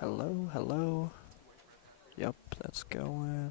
Hello, hello. Yep, that's going.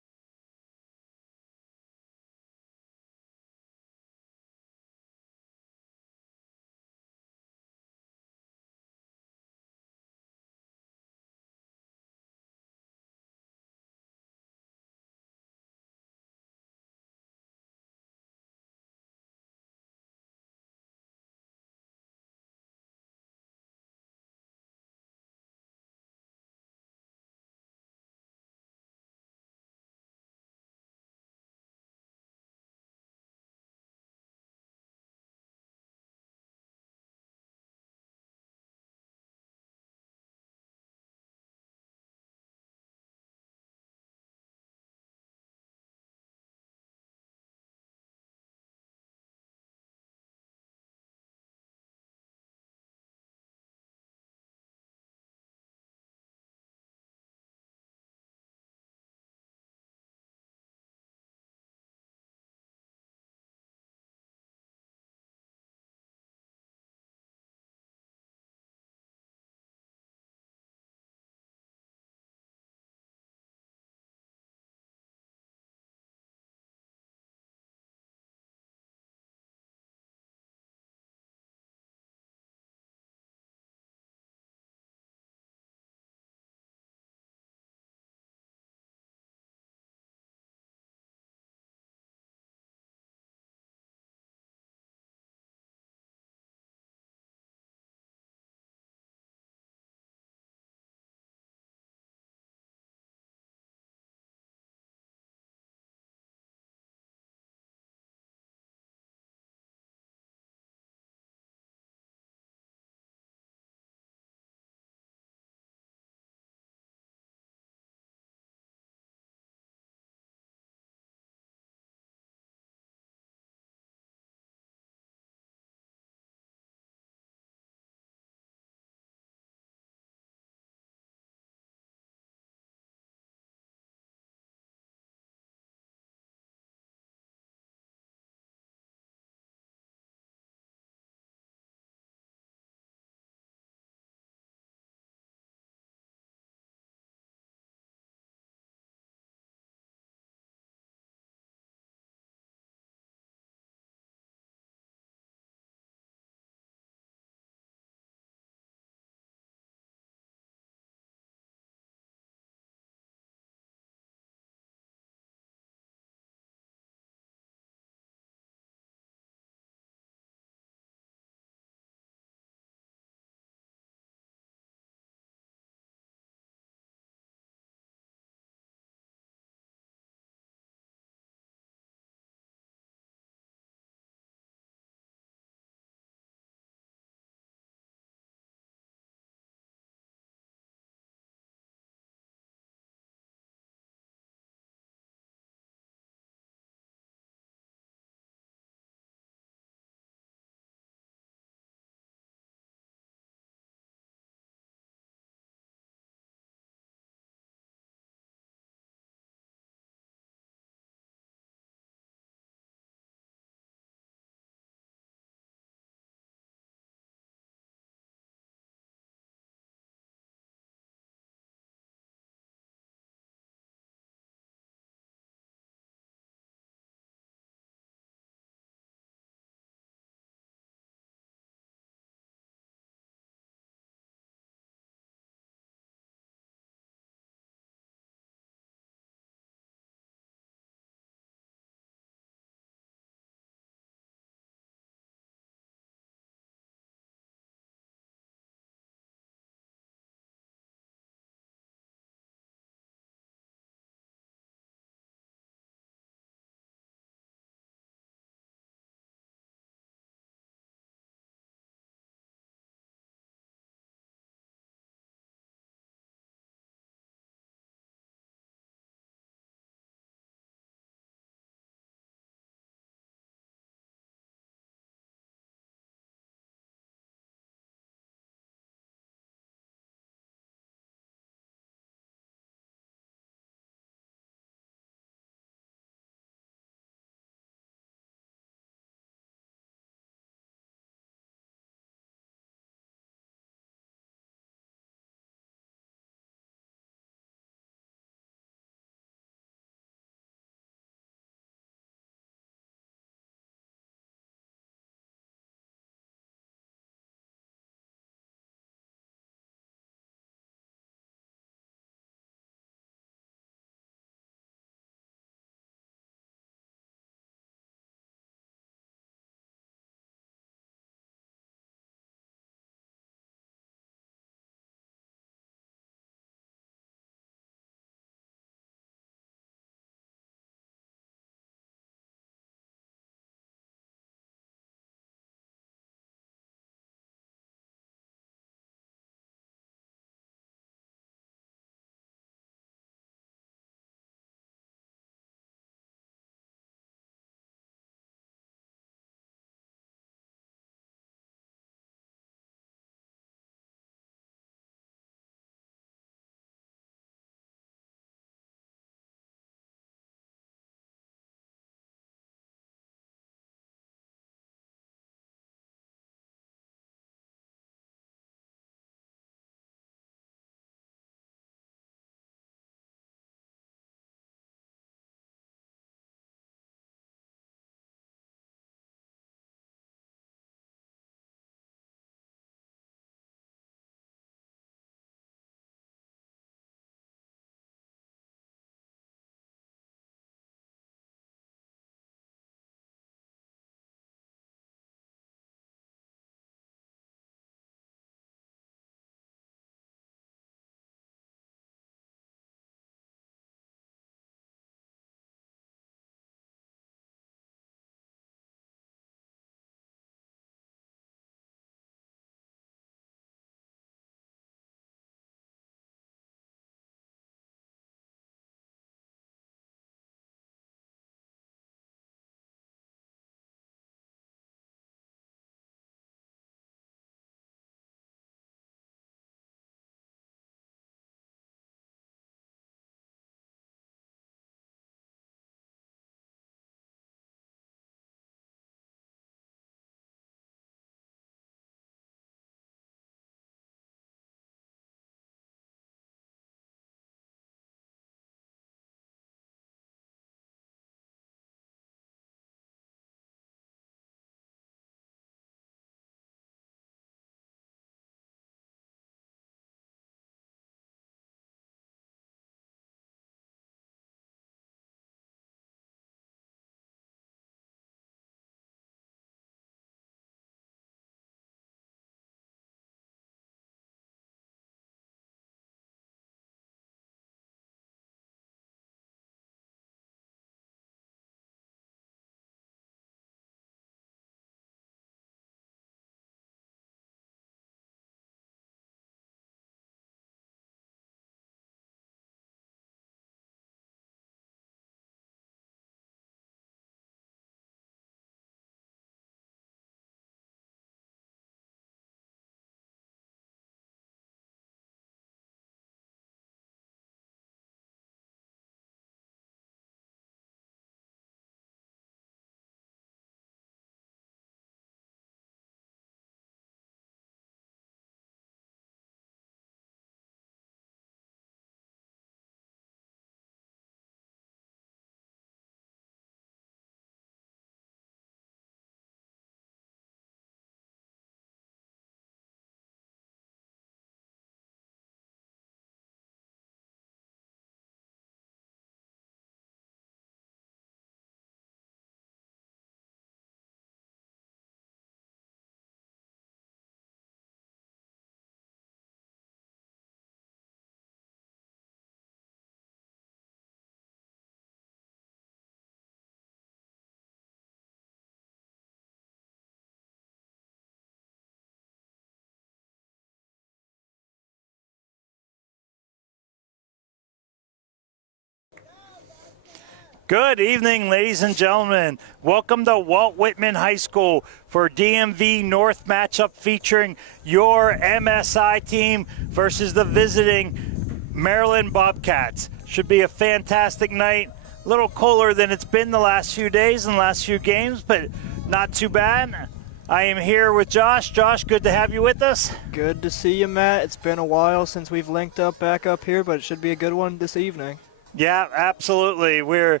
Good evening, ladies and gentlemen. Welcome to Walt Whitman High School for DMV North matchup featuring your MSI team versus the visiting Maryland Bobcats. Should be a fantastic night. A little cooler than it's been the last few days and last few games, but not too bad. I am here with Josh. Josh, good to have you with us. Good to see you, Matt. It's been a while since we've linked up back up here, but it should be a good one this evening. Yeah, absolutely. We're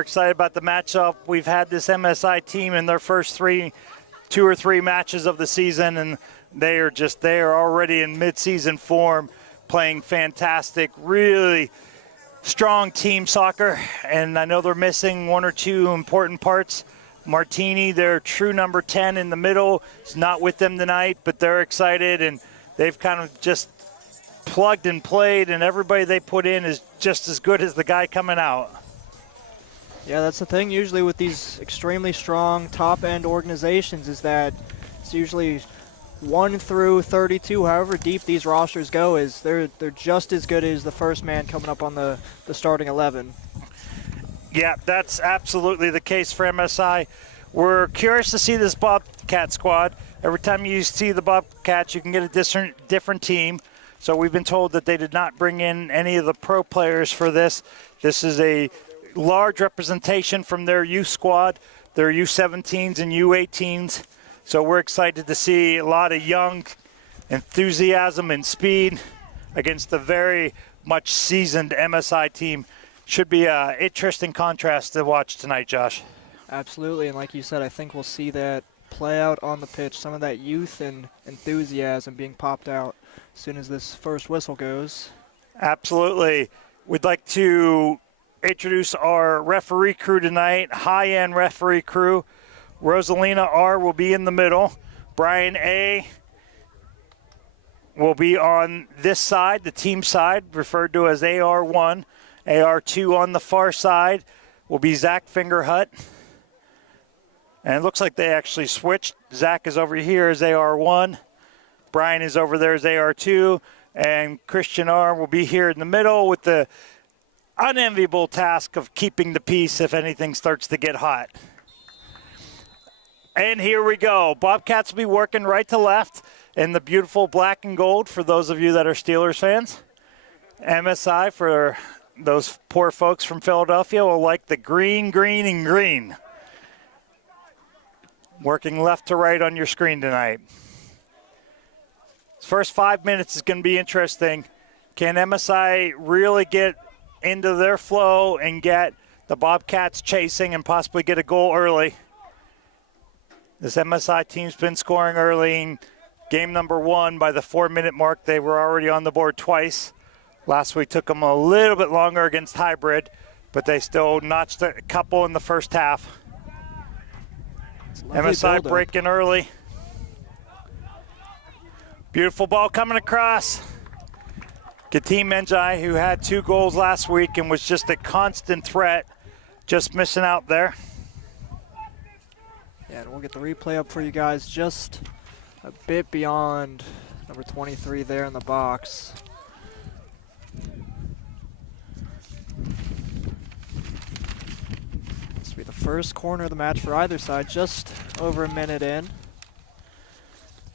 excited about the matchup. We've had this MSI team in their first two or three matches of the season, and they are already in mid-season form, playing fantastic, really strong team soccer. And I know they're missing one or two important parts. Martini, their true number 10 in the middle, is not with them tonight, but they're excited, and they've kind of just plugged and played, and everybody they put in is just as good as the guy coming out. Yeah, that's the thing usually with these extremely strong top-end organizations is that it's usually 1 through 32, however deep these rosters go, is they're just as good as the first man coming up on the starting 11. Yeah, that's absolutely the case for MSI. We're curious to see this Bobcat squad. Every time you see the Bobcats, you can get a different team. So we've been told that they did not bring in any of the pro players for this. This is a large representation from their youth squad, their U17s and U18s. So we're excited to see a lot of young enthusiasm and speed against the very much seasoned MSI team. Should be an interesting contrast to watch tonight, Josh. Absolutely, and like you said, I think we'll see that play out on the pitch, some of that youth and enthusiasm being popped out as soon as this first whistle goes. Absolutely. We'd like to introduce our referee crew tonight, high-end referee crew. Rosalina R. will be in the middle. Brian A. will be on this side, the team side, referred to as AR1. AR2 on the far side will be Zach Fingerhut. And it looks like they actually switched. Zach is over here as AR1. Brian is over there as AR2. And Christian R. will be here in the middle with the unenviable task of keeping the peace if anything starts to get hot. And here we go. Bobcats will be working right to left in the beautiful black and gold for those of you that are Steelers fans. MSI, for those poor folks from Philadelphia, will like the green, green, and green. Working left to right on your screen tonight. This first 5 minutes is going to be interesting. Can MSI really get into their flow and get the Bobcats chasing and possibly get a goal early? This MSI team's been scoring early. In game number 1, by the 4-minute mark, they were already on the board twice. Last week took them a little bit longer against Hybrid, but they still notched a couple in the first half. MSI breaking early. Beautiful ball coming across. Katim Menjai, who had 2 goals last week and was just a constant threat, just missing out there. Yeah, and we'll get the replay up for you guys just a bit beyond number 23 there in the box. This will be the first corner of the match for either side, just over a minute in.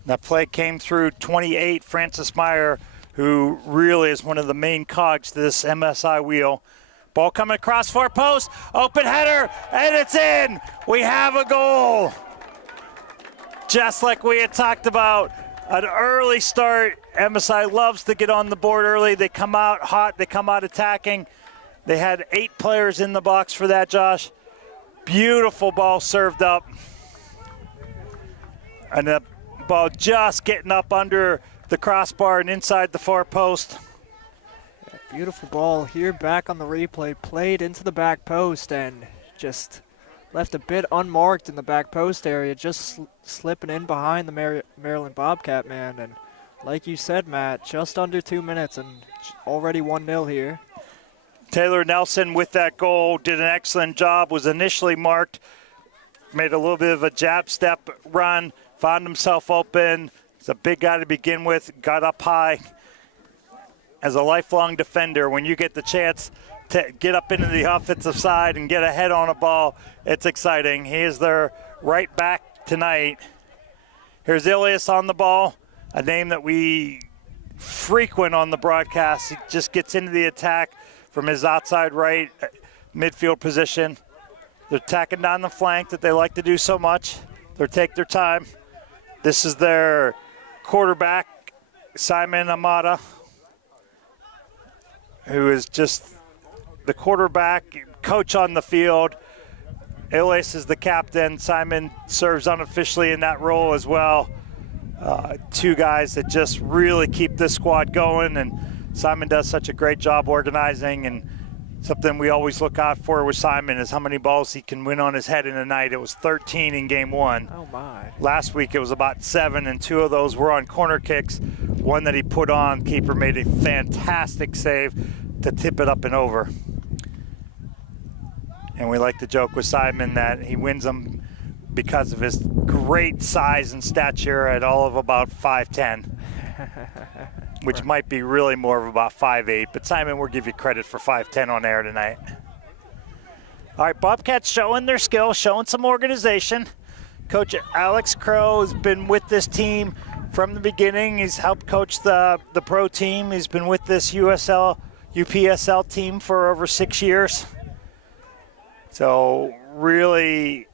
That play came through 28, Francis Meyer, who really is one of the main cogs to this MSI wheel. Ball coming across far post, open header, and it's in. We have a goal. Just like we had talked about, an early start. MSI loves to get on the board early. They come out hot, they come out attacking. They had 8 players in the box for that, Josh. Beautiful ball served up. And the ball just getting up under the crossbar and inside the far post. Beautiful ball here back on the replay, played into the back post and just left a bit unmarked in the back post area, just slipping in behind the Maryland Bobcat man. And like you said, Matt, just under 2 minutes and already 1-0 here. Taylor Nelson with that goal did an excellent job, was initially marked, made a little bit of a jab step run, found himself open. He's a big guy to begin with, got up high. As a lifelong defender, when you get the chance get up into the offensive side and get a head on a ball. It's exciting. He is their right back tonight. Here's Ilias on the ball, a name that we frequent on the broadcast. He just gets into the attack from his outside right midfield position. They're attacking down the flank that they like to do so much. They take their time. This is their quarterback, Simon Amata, who is just the quarterback, coach on the field. Elias is the captain. Simon serves unofficially in that role as well. Two guys that just really keep this squad going, and Simon does such a great job organizing. And something we always look out for with Simon is how many balls he can win on his head in a night. It was 13 in game one. Oh my. Last week it was about 7, and 2 of those were on corner kicks. One that he put on, keeper made a fantastic save to tip it up and over. And we like to joke with Simon that he wins them because of his great size and stature at all of about 5'10", which might be really more of about 5'8". But Simon, we'll give you credit for 5'10" on air tonight. All right, Bobcats showing their skill, showing some organization. Coach Alex Crow has been with this team from the beginning. He's helped coach the pro team. He's been with this UPSL team for over 6 years. So really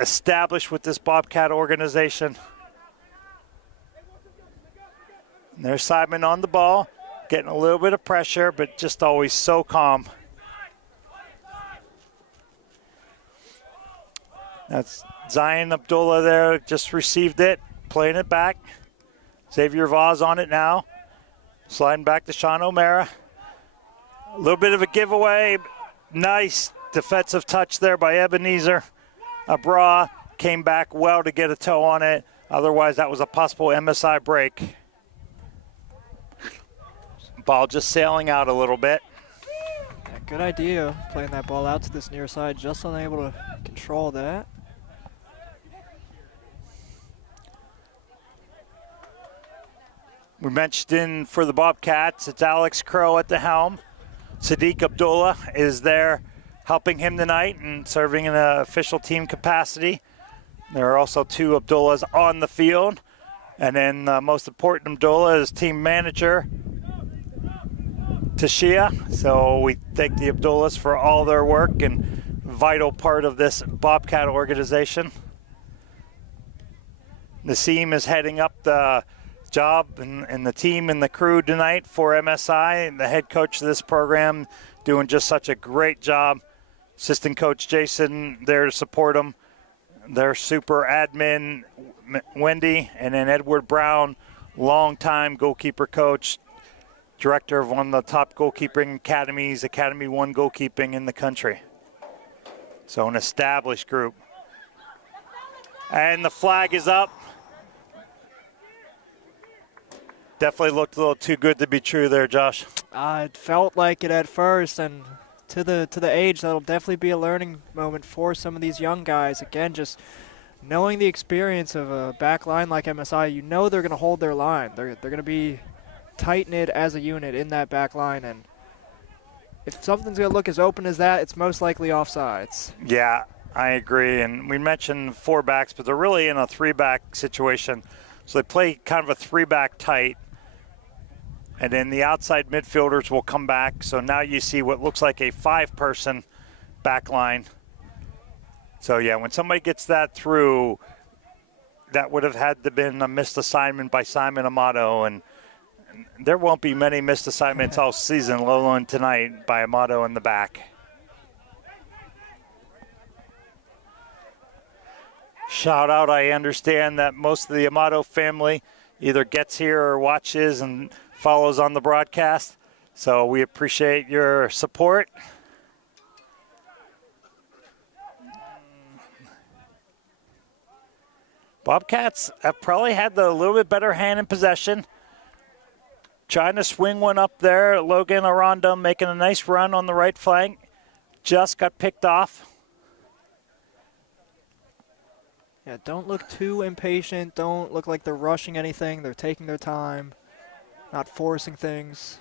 established with this Bobcat organization. And there's Simon on the ball, getting a little bit of pressure, but just always so calm. That's Zion Abdullah there, just received it, playing it back. Xavier Vaz on it now. Sliding back to Sean O'Mara. A little bit of a giveaway. Nice defensive touch there by Ebenezer. Abra came back well to get a toe on it. Otherwise, that was a possible MSI break. Ball just sailing out a little bit. Yeah, good idea, playing that ball out to this near side. Just unable to control that. We mentioned for the Bobcats, it's Alex Crow at the helm. Sadiq Abdullah is there helping him tonight and serving in an official team capacity. There are also 2 Abdullahs on the field. And then the most important Abdullah is team manager, Tashia. So we thank the Abdullahs for all their work and vital part of this Bobcat organization. Naseem is heading up the job and the team and the crew tonight for MSI, and the head coach of this program doing just such a great job. Assistant coach Jason there to support them. Their super admin Wendy, and then Edward Brown, longtime goalkeeper coach, director of one of the top goalkeeping academies, Academy 1 goalkeeping in the country. So an established group. And the flag is up. Definitely looked a little too good to be true there, Josh. It felt like it at first, and to the age, that'll definitely be a learning moment for some of these young guys. Again, just knowing the experience of a back line like MSI, you know they're going to hold their line. They're going to be tight-knit as a unit in that back line, and if something's going to look as open as that, it's most likely offsides. Yeah, I agree. And we mentioned 4 backs, but they're really in a 3-back situation. So they play kind of a 3-back tight. And then the outside midfielders will come back. So now you see what looks like a 5-person back line. So, yeah, when somebody gets that through, that would have had to been a missed assignment by Simon Amato. And there won't be many missed assignments all season, let alone tonight, by Amato in the back. Shout out, I understand that most of the Amato family either gets here or watches and follows on the broadcast. So we appreciate your support. Bobcats have probably had the little bit better hand in possession. Trying to swing one up there. Logan Aranda making a nice run on the right flank. Just got picked off. Yeah, don't look too impatient. Don't look like they're rushing anything. They're taking their time, not forcing things.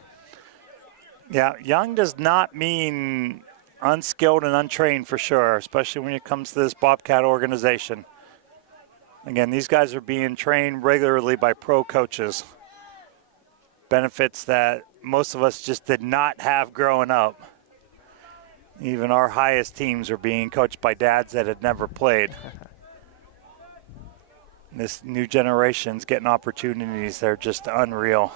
Yeah, young does not mean unskilled and untrained for sure, especially when it comes to this Bobcat organization. Again, these guys are being trained regularly by pro coaches. Benefits that most of us just did not have growing up. Even our highest teams are being coached by dads that had never played. This new generation's getting opportunities. They're just unreal.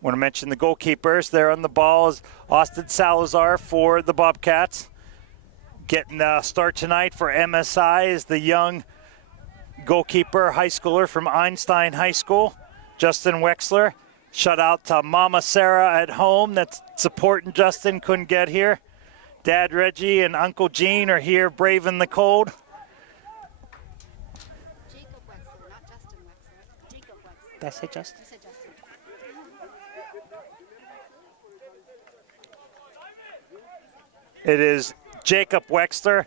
Want to mention the goalkeepers. There on the ball is Austin Salazar for the Bobcats. Getting a start tonight for MSI is the young goalkeeper, high schooler from Einstein High School, Justin Wexler. Shout out to Mama Sarah at home that's supporting Justin, couldn't get here. Dad Reggie and Uncle Gene are here braving the cold. Jacob Wexler, not Justin Wexler. Jacob Wexler. Did I say Justin? You said Justin. It is Jacob Wexler.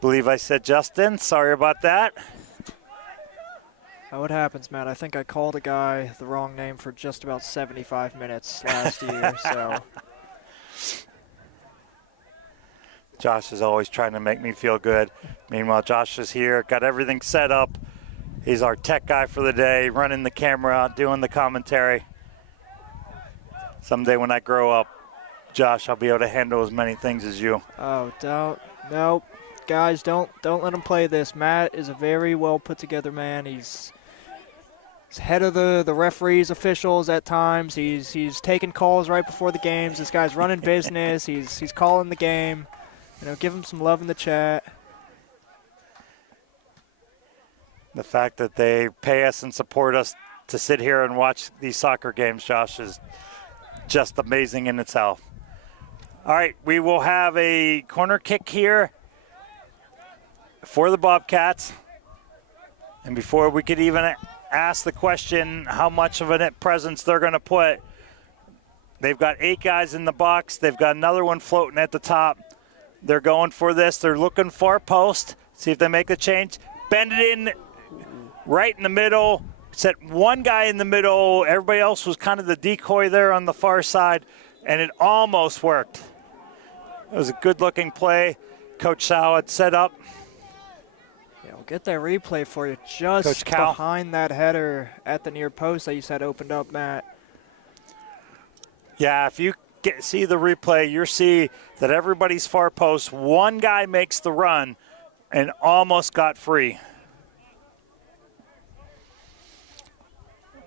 Believe I said Justin. Sorry about that. What happens, Matt? I think I called a guy the wrong name for just about 75 minutes last year, so. Josh is always trying to make me feel good. Meanwhile, Josh is here, got everything set up. He's our tech guy for the day, running the camera, doing the commentary. Someday when I grow up, Josh, I'll be able to handle as many things as you. Oh, nope. Guys, don't let him play this. Matt is a very well put together man. He's head of the referees, officials at times. He's taking calls right before the games. This guy's running business. He's calling the game. Give him some love in the chat. The fact that they pay us and support us to sit here and watch these soccer games, Josh, is just amazing in itself. All right, we will have a corner kick here for the Bobcats. And before we could even ask the question how much of a net presence they're going to put, they've got 8 guys in the box. They've got another one floating at the top. They're going for this. They're looking for a post. See if they make the change. Bend it in right in the middle. Set one guy in the middle. Everybody else was kind of the decoy there on the far side, and it almost worked. It was a good-looking play. Coach Sal had set up. Yeah, we'll get that replay for you just behind that header at the near post that you said opened up, Matt. Yeah, if you see the replay, you'll see that everybody's far post. One guy makes the run and almost got free.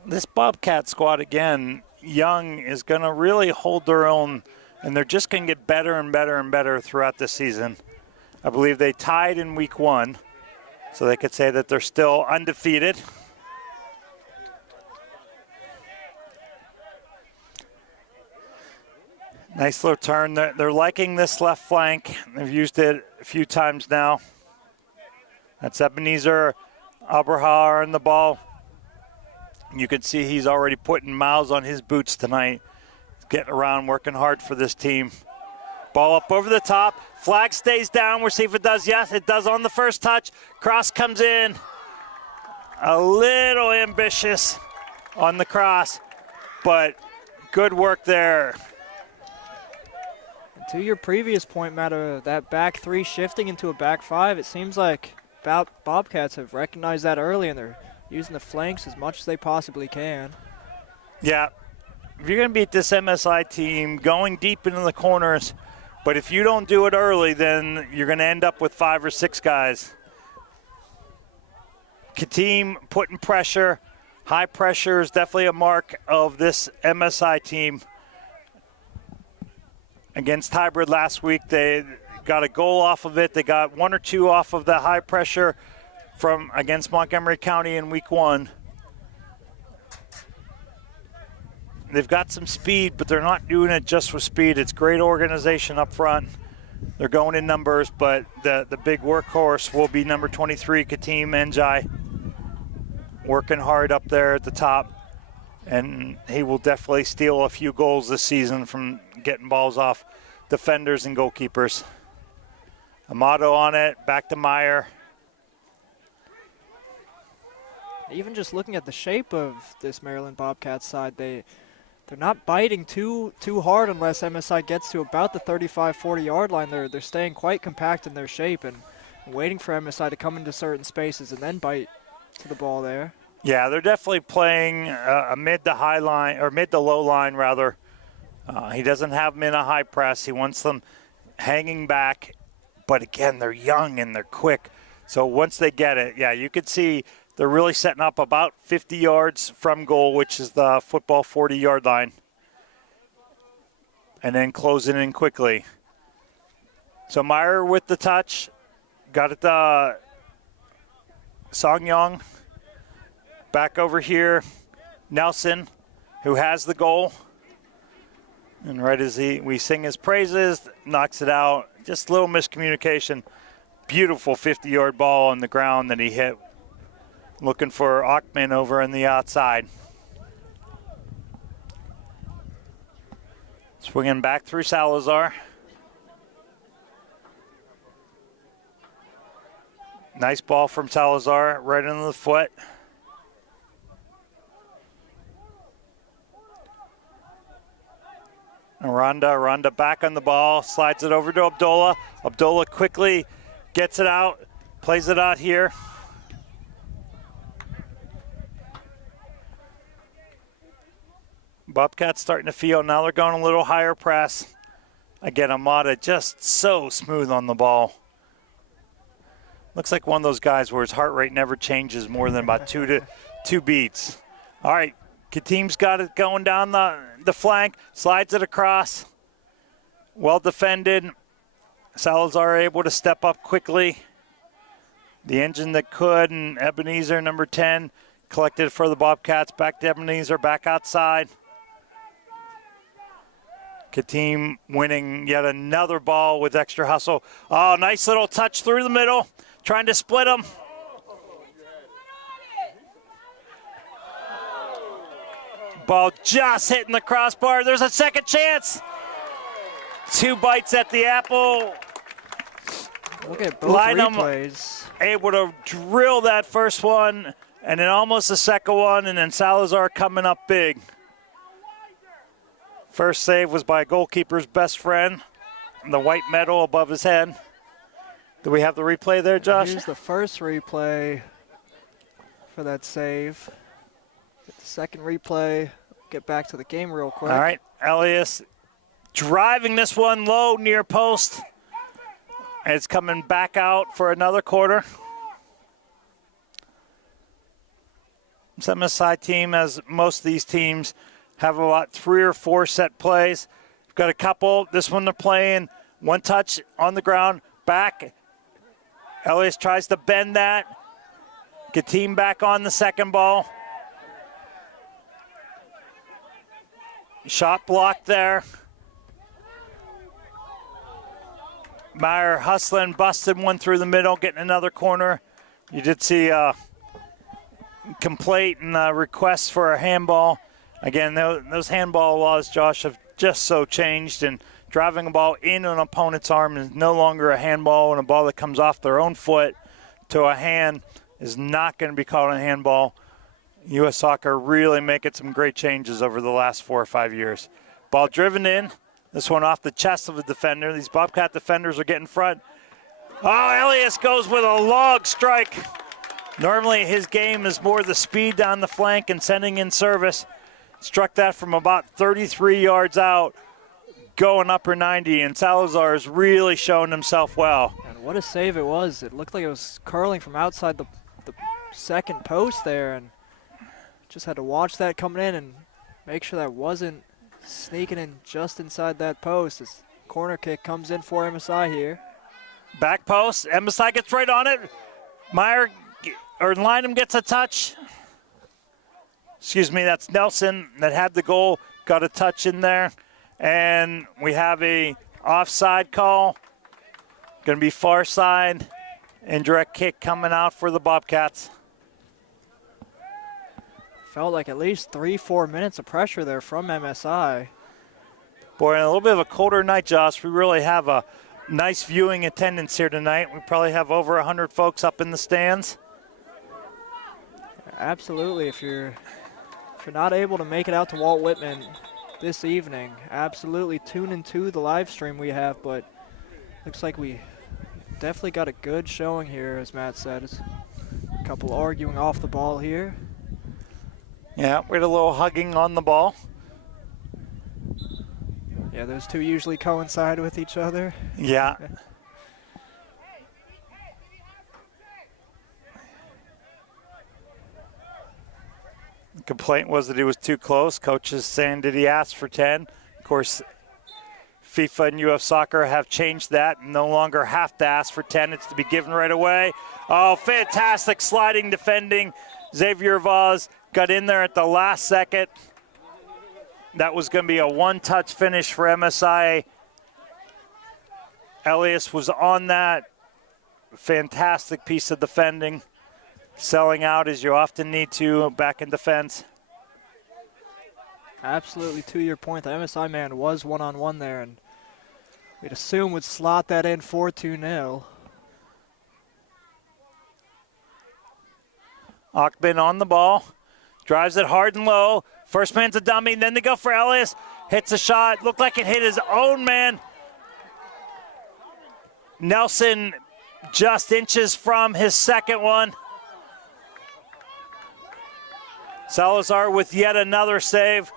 This Bobcat squad, again, young, is going to really hold their own, and they're just going to get better and better and better throughout the season. I believe they tied in week 1, so they could say that they're still undefeated. Nice little turn. They're liking this left flank. They've used it a few times now. That's Ebenezer Abrahar on the ball. You can see he's already putting miles on his boots tonight. He's getting around, working hard for this team. Ball up over the top. Flag stays down. We'll see if it does. Yes, it does on the first touch. Cross comes in. A little ambitious on the cross, but good work there. To your previous point, Matt, that back 3 shifting into a back 5, it seems like Bobcats have recognized that early, and they're using the flanks as much as they possibly can. Yeah, if you're going to beat this MSI team, going deep into the corners, but if you don't do it early, then you're going to end up with 5 or 6 guys. Team putting pressure. High pressure is definitely a mark of this MSI team. Against Hybrid last week, they got a goal off of it. They got 1 or 2 off of the high pressure from against Montgomery County in week 1. They've got some speed, but they're not doing it just for speed. It's great organization up front. They're going in numbers, but the big workhorse will be number 23, Katim Njai, working hard up there at the top. And he will definitely steal a few goals this season from getting balls off defenders and goalkeepers. Amato on it, back to Meyer. even just looking at the shape of this Maryland Bobcats side, they're not biting too hard unless MSI gets to about the 35-40 yard line. They're staying quite compact in their shape and waiting for MSI to come into certain spaces and then bite to the ball there. Yeah, they're definitely playing a mid to high line, or mid to low line rather. He doesn't have them in a high press. He wants them hanging back. But again, they're young and they're quick. So once they get it, yeah, you could see they're really setting up about 50 yards from goal, which is the football 40-yard line. And then closing in quickly. So Meyer with the touch. Got it to Songyong. Back over here, Nelson, who has the goal. And right as we sing his praises, knocks it out. Just a little miscommunication. Beautiful 50-yard ball on the ground that he hit. Looking for Ackman over on the outside. Swinging back through Salazar. Nice ball from Salazar, right into the foot. Aranda back on the ball, slides it over to Abdullah. Abdullah quickly gets it out, plays it out here. Bobcats starting to feel, now they're going a little higher press. Again, Amada just so smooth on the ball. Looks like one of those guys where his heart rate never changes more than about two beats. All right, Katim's got it going down the flank, slides it across. Well defended. Salazar able to step up quickly. The engine that could, and Ebenezer, number 10, collected for the Bobcats. Back to Ebenezer, back outside. Katim winning yet another ball with extra hustle. Oh, nice little touch through the middle, trying to split them. Ball just hitting the crossbar. There's a second chance. 2 bites at the apple. Look at both replays. Able to drill that first one, and then almost the second one, and then Salazar coming up big. First save was by goalkeeper's best friend, the white medal above his head. Do we have the replay there, Josh? Here's the first replay for that save. Get the second replay. Get back to the game real quick. All right, Elias driving this one low near post. And it's coming back out for another quarter. This MSI team, as most of these teams, have about 3 or 4 set plays. We've got a couple. This one they're playing. One touch on the ground, back. Elias tries to bend that. Katim back on the second ball. Shot blocked there. Meyer hustling, busted one through the middle, getting another corner. You did see a complaint and a request for a handball. Again, those handball laws, Josh, have just so changed, and driving a ball in an opponent's arm is no longer a handball, and a ball that comes off their own foot to a hand is not going to be called a handball. U.S. Soccer really making some great changes over the last 4 or 5 years. Ball driven in. This one off the chest of a defender. These Bobcat defenders are getting front. Oh, Elias goes with a log strike. Normally his game is more the speed down the flank and sending in service. Struck that from about 33 yards out, going upper 90, and Salazar is really showing himself well. And what a save it was. It looked like it was curling from outside the second post there, and just had to watch that coming in and make sure that wasn't sneaking in just inside that post as corner kick comes in for MSI here. Back post, MSI gets right on it. Meyer, or Lynham gets a touch. Excuse me, that's Nelson that had the goal, got a touch in there. And we have a offside call. Going to be far side, and direct kick coming out for the Bobcats. Felt like at least 3-4 minutes of pressure there from MSI. Boy, in a little bit of a colder night, Josh, we really have a nice viewing attendance here tonight. We probably have over 100 folks up in the stands. Absolutely. If you're not able to make it out to Walt Whitman this evening, absolutely tune into the live stream we have, but looks like we definitely got a good showing here, as Matt said. It's a couple arguing off the ball here. Yeah, we had a little hugging on the ball. Yeah, those two usually coincide with each other. Yeah. The complaint was that he was too close. Coach is saying, did he ask for 10? Of course, FIFA and UF Soccer have changed that and no longer have to ask for 10. It's to be given right away. Oh, fantastic sliding defending. Xavier Vaz got in there at the last second. That was going to be a one-touch finish for MSI. Elias was on that. Fantastic piece of defending. Selling out as you often need to back in defense. Absolutely, to your point, the MSI man was one-on-one there, and we'd assume would slot that in for 2-0. Achman on the ball. Drives it hard and low. First man's a dummy, then they go for Elias. Hits a shot. Looked like it hit his own man. Nelson just inches from his second one. Salazar with yet another save.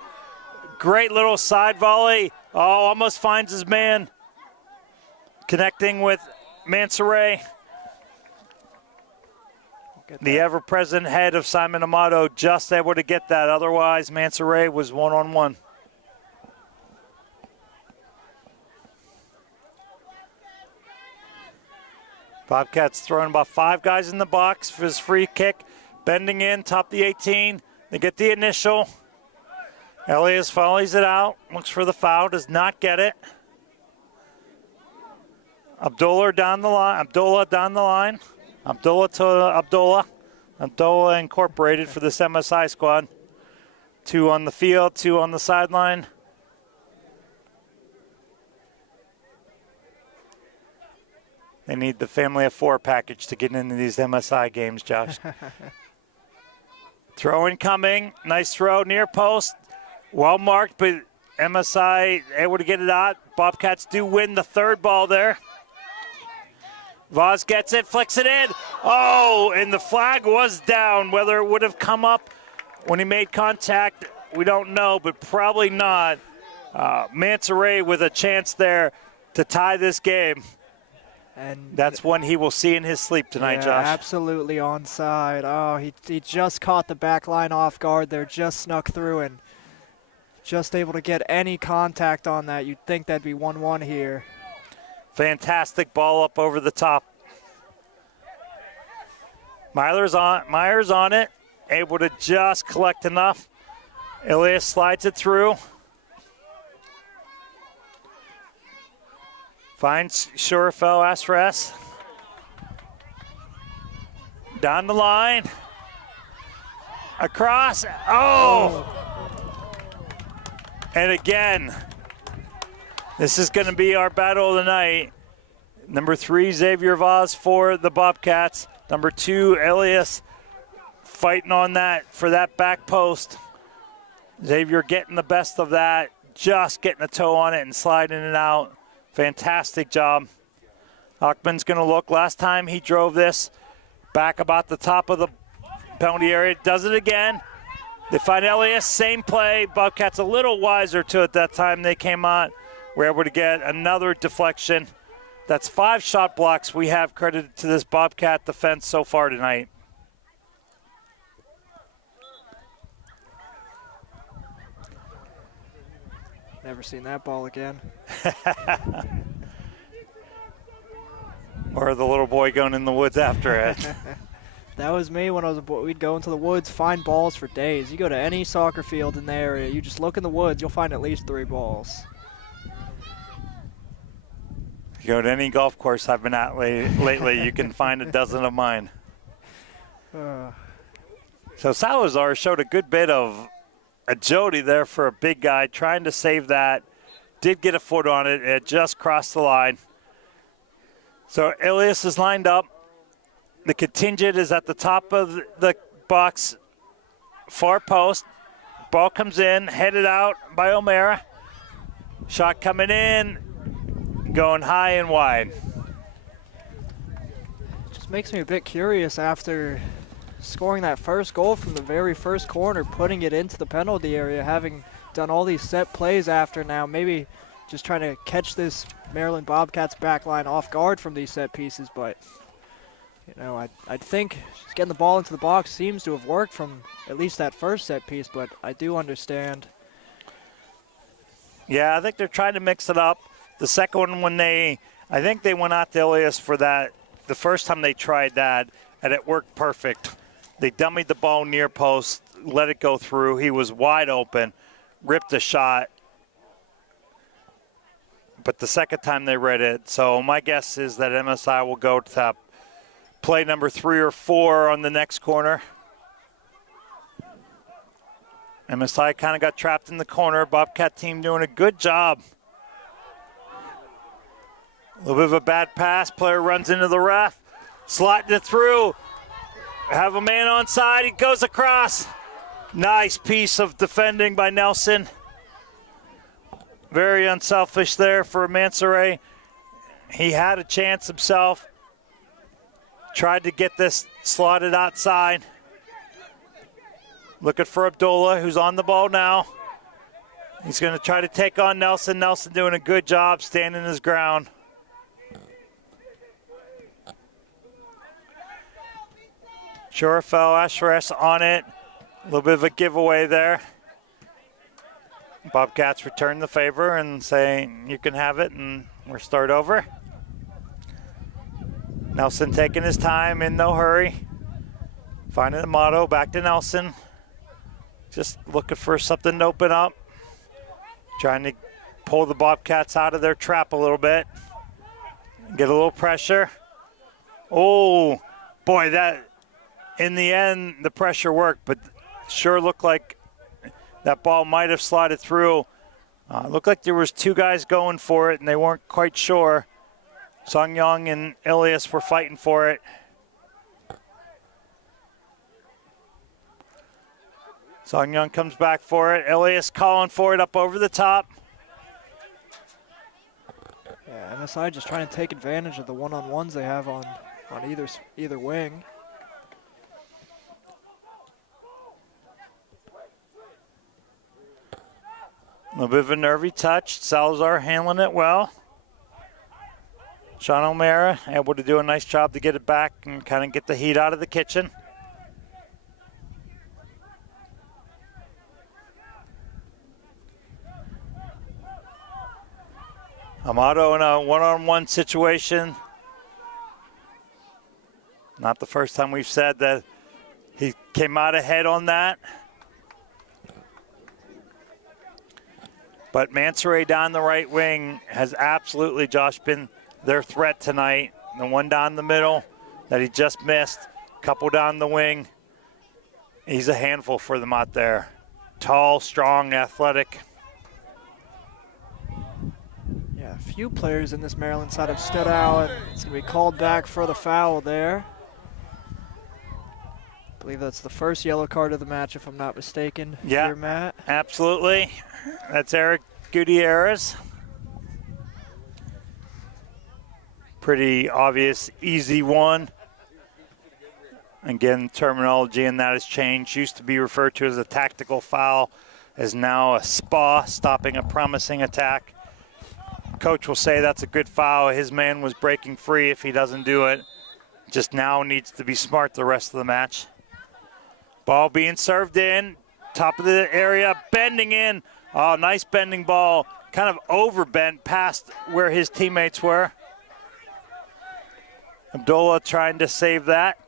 Great little side volley. Oh, almost finds his man. Connecting with Mansoray. The ever-present head of Simon Amato just able to get that. Otherwise, Mansoray was one-on-one. Bobcats throwing about 5 guys in the box for his free kick. Bending in, top the 18. They get the initial. Elias volleys it out. Looks for the foul. Does not get it. Abdullah down the line. Abdullah to Abdullah. Abdullah incorporated for this MSI squad. 2 on the field, 2 on the sideline. They need the family of 4 package to get into these MSI games, Josh. Throw incoming. Nice throw near post. Well marked, but MSI able to get it out. Bobcats do win the third ball there. Vaz gets it, flicks it in. Oh, and the flag was down. Whether it would have come up when he made contact, we don't know, but probably not. Mansoray with a chance there to tie this game. And that's one he will see in his sleep tonight, Josh. Absolutely onside. Oh, he just caught the back line off guard there, just snuck through and just able to get any contact on that. You'd think that'd be 1-1 here. Fantastic ball up over the top. Myers on it, able to just collect enough. Elias slides it through. Finds Shurefel, asks for S. Down the line. Across. Oh! And again, this is going to be our battle of the night. Number 3, Xavier Vaz for the Bobcats. Number 2, Elias fighting on that for that back post. Xavier getting the best of that, just getting a toe on it and sliding it out. Fantastic job. Achman's going to look. Last time he drove this back about the top of the penalty area. Does it again. They find Elias, same play. Bobcats a little wiser to it that time they came on. We're able to get another deflection. That's 5 shot blocks we have credited to this Bobcat defense so far tonight. Never seen that ball again. Or the little boy going in the woods after it. That was me when I was a boy. We'd go into the woods, find balls for days. You go to any soccer field in the area, you just look in the woods, you'll find at least 3 balls. You go to any golf course I've been at lately, you can find a dozen of mine. So Salazar showed a good bit of agility there for a big guy, trying to save that. Did get a foot on it. It just crossed the line. So Elias is lined up. The contingent is at the top of the box, far post. Ball comes in, headed out by O'Mara. Shot coming in, going high and wide. Just makes me a bit curious after scoring that first goal from the very first corner, putting it into the penalty area, having done all these set plays after now, maybe just trying to catch this Maryland Bobcats back line off guard from these set pieces. But, you know, I'd think just getting the ball into the box seems to have worked from at least that first set piece, but I do understand. Yeah, I think they're trying to mix it up. The second one, I think they went out to Ilias for that. The first time they tried that, and it worked perfect. They dummied the ball near post, let it go through. He was wide open, ripped a shot. But the second time they read it. So my guess is that MSI will go to play number 3 or 4 on the next corner. MSI kind of got trapped in the corner. Bobcat team doing a good job. A little bit of a bad pass. Player runs into the ref. Slotting it through. Have a man on side. He goes across. Nice piece of defending by Nelson. Very unselfish there for Mansoray. He had a chance himself. Tried to get this slotted outside. Looking for Abdullah, who's on the ball now. He's going to try to take on Nelson. Nelson doing a good job standing his ground. Shorefel Asheres on it. A little bit of a giveaway there. Bobcats return the favor and say, you can have it, and we'll start over. Nelson taking his time, in no hurry. Finding the motto, back to Nelson. Just looking for something to open up. Trying to pull the Bobcats out of their trap a little bit. Get a little pressure. Oh, boy, that, in the end, the pressure worked, but sure looked like that ball might have slided through. Looked like there was 2 guys going for it, and they weren't quite sure. Song Young and Ilias were fighting for it. Song Young comes back for it. Ilias calling for it up over the top. Yeah, MSI just trying to take advantage of the one-on-ones they have on either wing. A little bit of a nervy touch. Salazar handling it well. Sean O'Mara able to do a nice job to get it back and kind of get the heat out of the kitchen. Amato in a one-on-one situation. Not the first time we've said that he came out ahead on that. But Mansoray down the right wing has absolutely, Josh, been their threat tonight. The one down the middle that he just missed, couple down the wing. He's a handful for them out there. Tall, strong, athletic. Yeah, a few players in this Maryland side have stood out, and it's going to be called back for the foul there. I believe that's the first yellow card of the match, if I'm not mistaken. Yeah, here, Matt. Absolutely. That's Eric Gutierrez. Pretty obvious, easy one. Again, terminology in that has changed. Used to be referred to as a tactical foul, is now a SPA, stopping a promising attack. Coach will say that's a good foul. His man was breaking free if he doesn't do it. Just now needs to be smart the rest of the match. Ball being served in, top of the area, bending in. Oh, nice bending ball. Kind of overbent past where his teammates were. Abdullah trying to save that.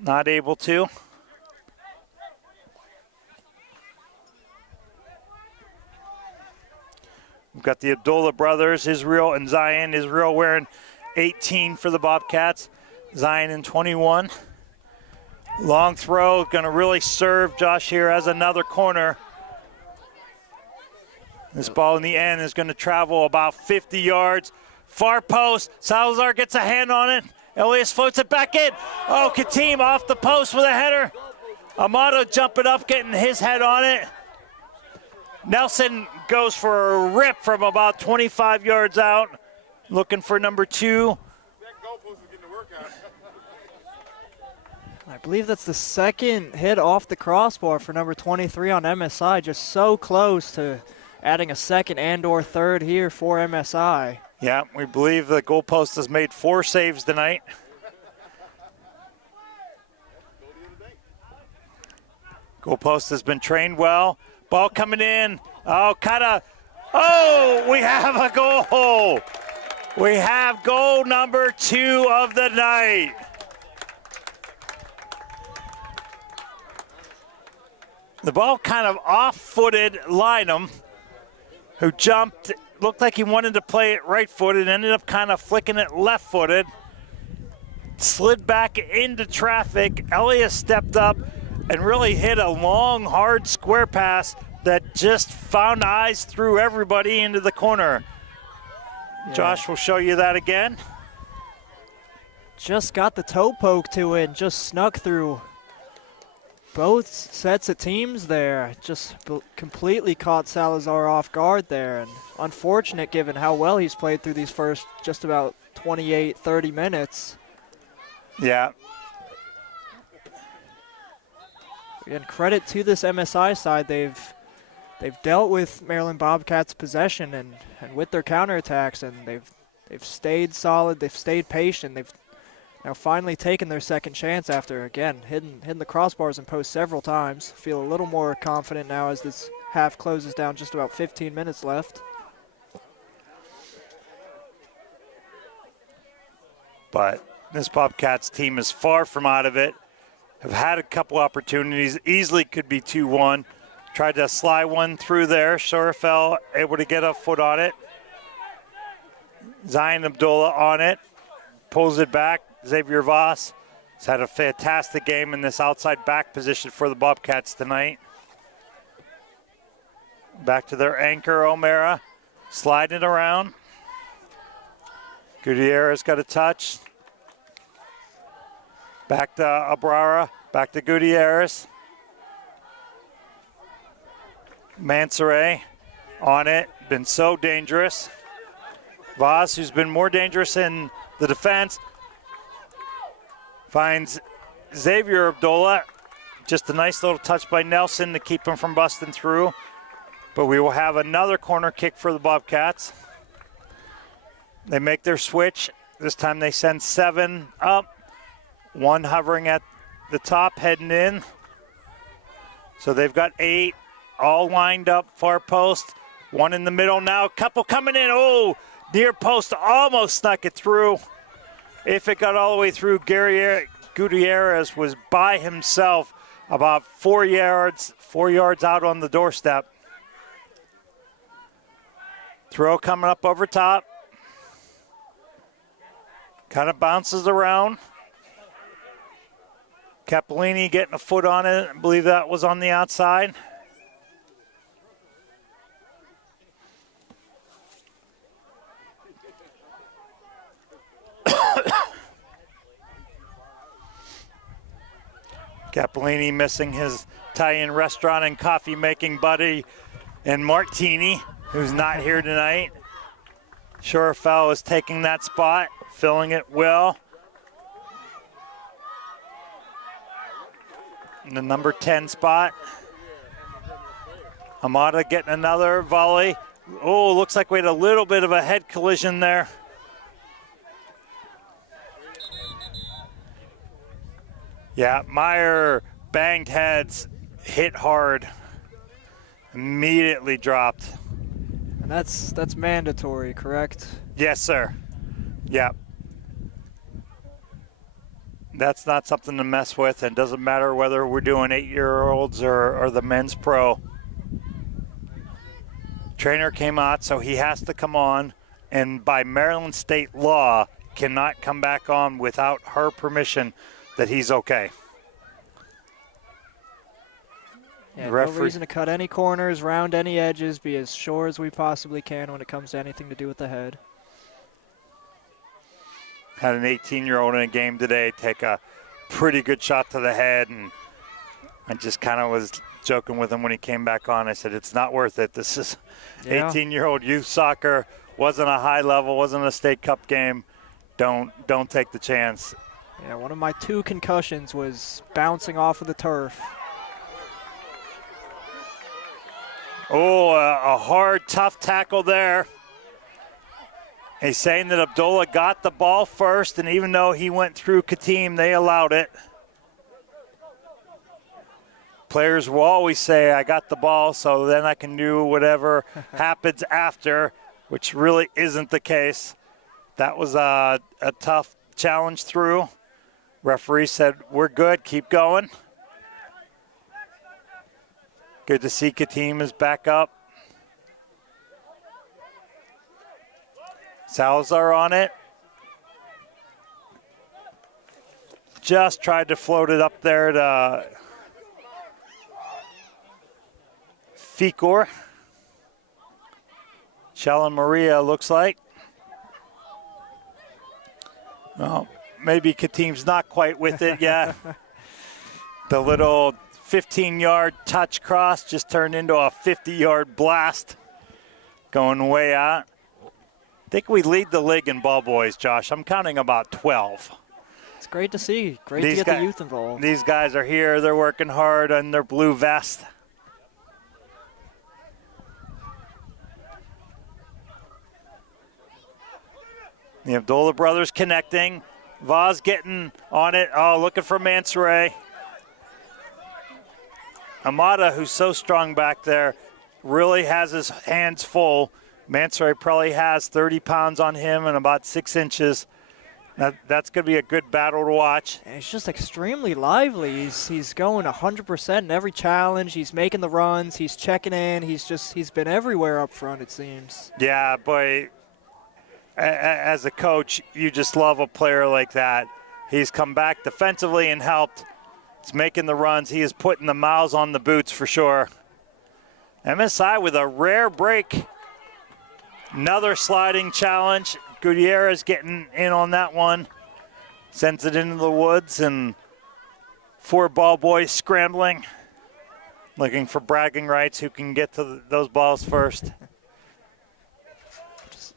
Not able to. We've got the Abdullah brothers, Israel and Zion. Israel wearing 18 for the Bobcats. Zion in 21. Long throw, going to really serve Josh here as another corner. This ball in the end is going to travel about 50 yards. Far post, Salazar gets a hand on it, Elias floats it back in. Oh, Katim off the post with a header. Amato jumping up, getting his head on it. Nelson goes for a rip from about 25 yards out, looking for number 2. I believe that's the second hit off the crossbar for number 23 on MSI, just so close to adding a second and/or third here for MSI. Yeah, we believe the goalpost has made 4 saves tonight. Goalpost has been trained well. Ball coming in. Oh, we have a goal. We have goal number 2 of the night. The ball kind of off-footed Lynham, who jumped, looked like he wanted to play it right-footed, ended up kind of flicking it left-footed, slid back into traffic. Elias stepped up and really hit a long, hard square pass that just found eyes through everybody into the corner. Yeah. Josh will show you that again. Just got the toe poke to it and just snuck through both sets of teams there. Just completely caught Salazar off guard there, and unfortunate given how well he's played through these first just about 28, 30 minutes. Yeah. And credit to this MSI side, they've dealt with Maryland Bobcats' possession and with their counterattacks, and they've stayed solid, they've stayed patient, they've now finally taken their second chance after, again, hitting the crossbars and post several times. Feel a little more confident now as this half closes down, just about 15 minutes left. But this Bobcats team is far from out of it. Have had a couple opportunities, easily could be 2-1. Tried to slide one through there. Shorefell able to get a foot on it. Zion Abdullah on it. Pulls it back. Xavier Voss has had a fantastic game in this outside back position for the Bobcats tonight. Back to their anchor, O'Mara. Sliding it around. Gutierrez got a touch. Back to Abrara. Back to Gutierrez. Mansoret on it. Been so dangerous. Voss, who's been more dangerous in the defense, finds Xavier Abdullah. Just a nice little touch by Nelson to keep him from busting through. But we will have another corner kick for the Bobcats. They make their switch. This time they send 7 up. 1 hovering at the top, heading in. So they've got 8 all lined up, far post. 1 in the middle now. Couple coming in. Oh, near post, almost snuck it through. If it got all the way through, Gutierrez was by himself about 4 yards out on the doorstep. Throw coming up over top. Kind of bounces around. Capolini getting a foot on it. I believe that was on the outside. Capolini missing his Italian restaurant and coffee making buddy and Martini, who's not here tonight. Shorefell is taking that spot, filling it well. In the number 10 spot. Amada getting another volley. Oh, looks like we had a little bit of a head collision there. Yeah, Meyer banged heads, hit hard, immediately dropped. And that's mandatory, correct? Yes, sir. Yeah. That's not something to mess with, and doesn't matter whether we're doing 8-year-olds or the men's pro. Trainer came out, so he has to come on, and by Maryland state law, cannot come back on without her permission that he's okay. Yeah, no reason to cut any corners, round any edges, be as sure as we possibly can when it comes to anything to do with the head. Had an 18-year-old in a game today take a pretty good shot to the head, and I just kind of was joking with him when he came back on. I said, it's not worth it. This is 18-year-old youth soccer. Wasn't a high level, wasn't a state cup game. Don't take the chance. Yeah, one of my 2 concussions was bouncing off of the turf. Oh, a hard, tough tackle there. He's saying that Abdullah got the ball first, and even though he went through Katim, they allowed it. Players will always say, I got the ball, so then I can do whatever happens after, which really isn't the case. That was a tough challenge through. Referee said, we're good, keep going. Good to see Katim is back up. Salazar on it. Just tried to float it up there to Ficor. Shalom Maria looks like. Well, maybe Katim's not quite with it yet. The little 15-yard touch cross just turned into a 50-yard blast going way out. I think we lead the league in ball boys, Josh. I'm counting about 12. It's great to see. Great to get the youth involved. These guys are here. They're working hard on their blue vest. The Abdullah brothers connecting. Vaz getting on it. Oh, looking for Mansoure. Amada, who's so strong back there, really has his hands full. Mansoure probably has 30 pounds on him and about 6 inches. That's going to be a good battle to watch. And he's just extremely lively. He's going 100% in every challenge. He's making the runs. He's checking in. He's been everywhere up front, it seems. Yeah, boy, as a coach, you just love a player like that. He's come back defensively and helped. He's making the runs. He is putting the miles on the boots for sure. MSI with a rare break. Another sliding challenge. Gutierrez getting in on that one. Sends it into the woods, and 4 ball boys scrambling, looking for bragging rights who can get to those balls first. Just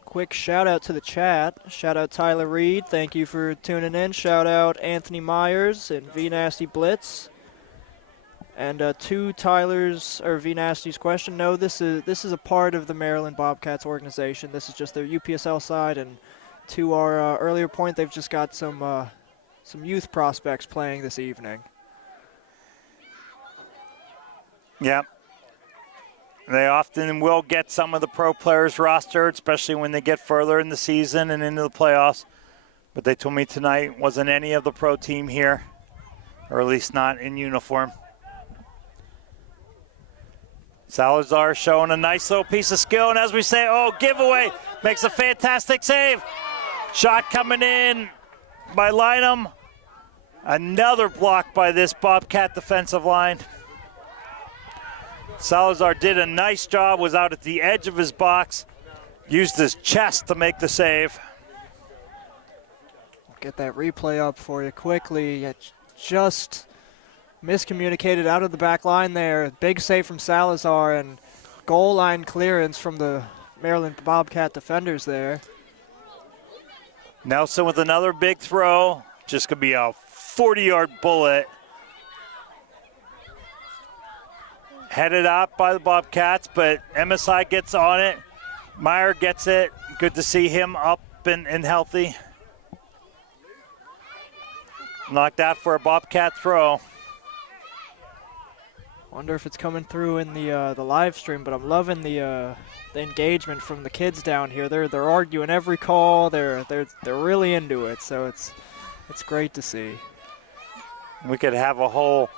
quick shout out to the chat. Shout out Tyler Reed. Thank you for tuning in. Shout out Anthony Myers and V Nasty Blitz. And to Tyler's or V Nasty's question, no, this is a part of the Maryland Bobcats organization. This is just their UPSL side. And to our earlier point, they've just got some youth prospects playing this evening. Yep. They often will get some of the pro players rostered, especially when they get further in the season and into the playoffs. But they told me tonight wasn't any of the pro team here, or at least not in uniform. Salazar showing a nice little piece of skill, and as we say, oh, giveaway, makes a fantastic save. Shot coming in by Lynham. Another block by this Bobcat defensive line. Salazar did a nice job, was out at the edge of his box, used his chest to make the save. I'll get that replay up for you quickly. It just miscommunicated out of the back line there. Big save from Salazar and goal line clearance from the Maryland Bobcat defenders there. Nelson with another big throw. Just going to be a 40-yard bullet. Headed up by the Bobcats, but MSI gets on it. Meyer gets it. Good to see him up and healthy. Knocked out for a Bobcat throw. Wonder if it's coming through in the live stream, but I'm loving the engagement from the kids down here. They're arguing every call. They're really into it, so it's great to see. We could have a whole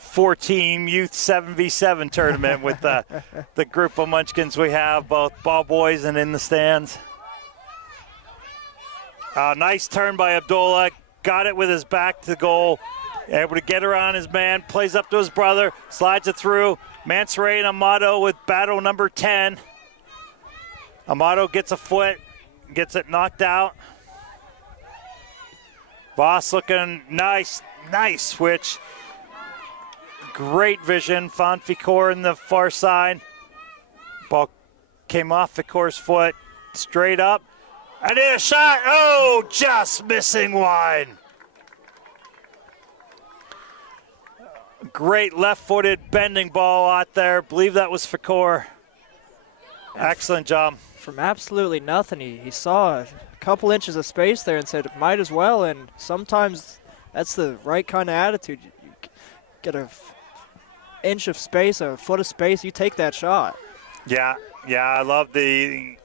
4-team youth 7v7 tournament with the group of munchkins we have, both ball boys and in the stands. Nice turn by Abdullah. Got it with his back to the goal. Able to get around his man, plays up to his brother, slides it through. Mansoure and Amato with battle number 10. Amato gets a foot, gets it knocked out. Voss looking nice switch. Great vision, found Ficor in the far side. Ball came off Ficor's foot, straight up. And then a shot, oh, just missing one. Great left-footed bending ball out there. Believe that was Ficor. Excellent job. From absolutely nothing, he saw a couple inches of space there and said, might as well, and sometimes that's the right kind of attitude. You get a inch of space, a foot of space, you take that shot. Yeah, I love the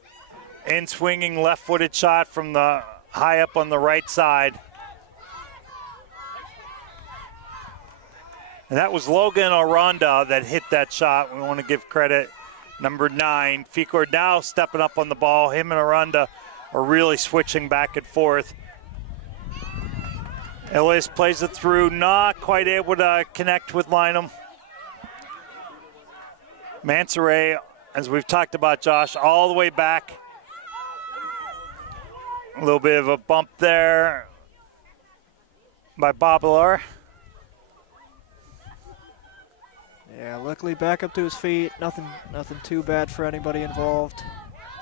in-swinging left-footed shot from the high up on the right side. And that was Logan Aranda that hit that shot. We want to give credit. Number 9, Ficor now stepping up on the ball. Him and Aranda are really switching back and forth. Elias plays it through, not quite able to connect with Lynham. Mansoray, as we've talked about, Josh, all the way back. A little bit of a bump there by Babalar. Yeah, luckily back up to his feet. Nothing too bad for anybody involved.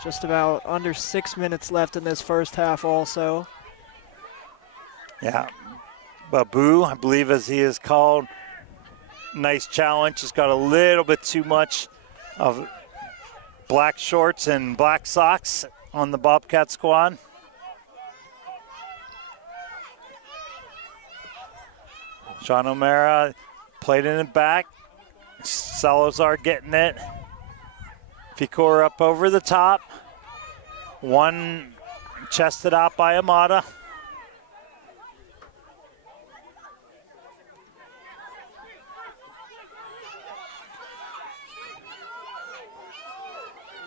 Just about under 6 minutes left in this first half also. Yeah, Babu, I believe as he is called. Nice challenge. Just got a little bit too much of black shorts and black socks on the Bobcat squad. Sean O'Mara played in it back. Salazar getting it. Ficor up over the top. One chested out by Amada.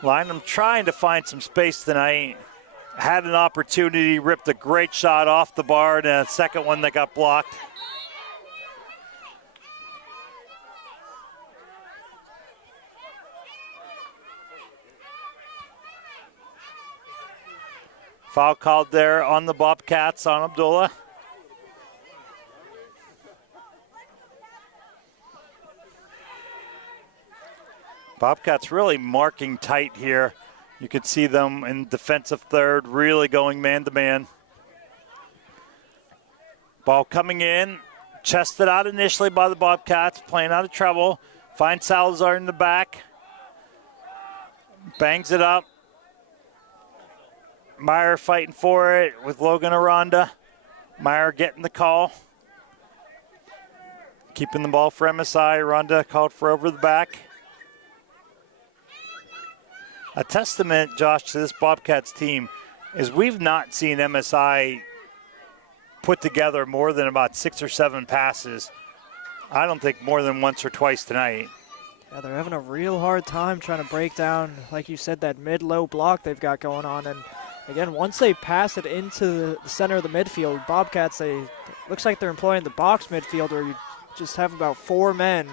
Lynham trying to find some space tonight. Had an opportunity, ripped a great shot off the bar, and a second one that got blocked. Foul called there on the Bobcats on Abdullah. Bobcats really marking tight here. You could see them in defensive third, really going man-to-man. Ball coming in, chested out initially by the Bobcats, playing out of trouble. Finds Salazar in the back. Bangs it up. Meyer fighting for it with Logan Aranda. Meyer getting the call. Keeping the ball for MSI. Aranda called for over the back. A testament, Josh, to this Bobcats team is we've not seen MSI put together more than about 6 or 7 passes. I don't think more than once or twice tonight. Yeah, they're having a real hard time trying to break down, like you said, that mid-low block they've got going on. And again, once they pass it into the center of the midfield, Bobcats, looks like they're employing the box midfield where you just have about 4 men.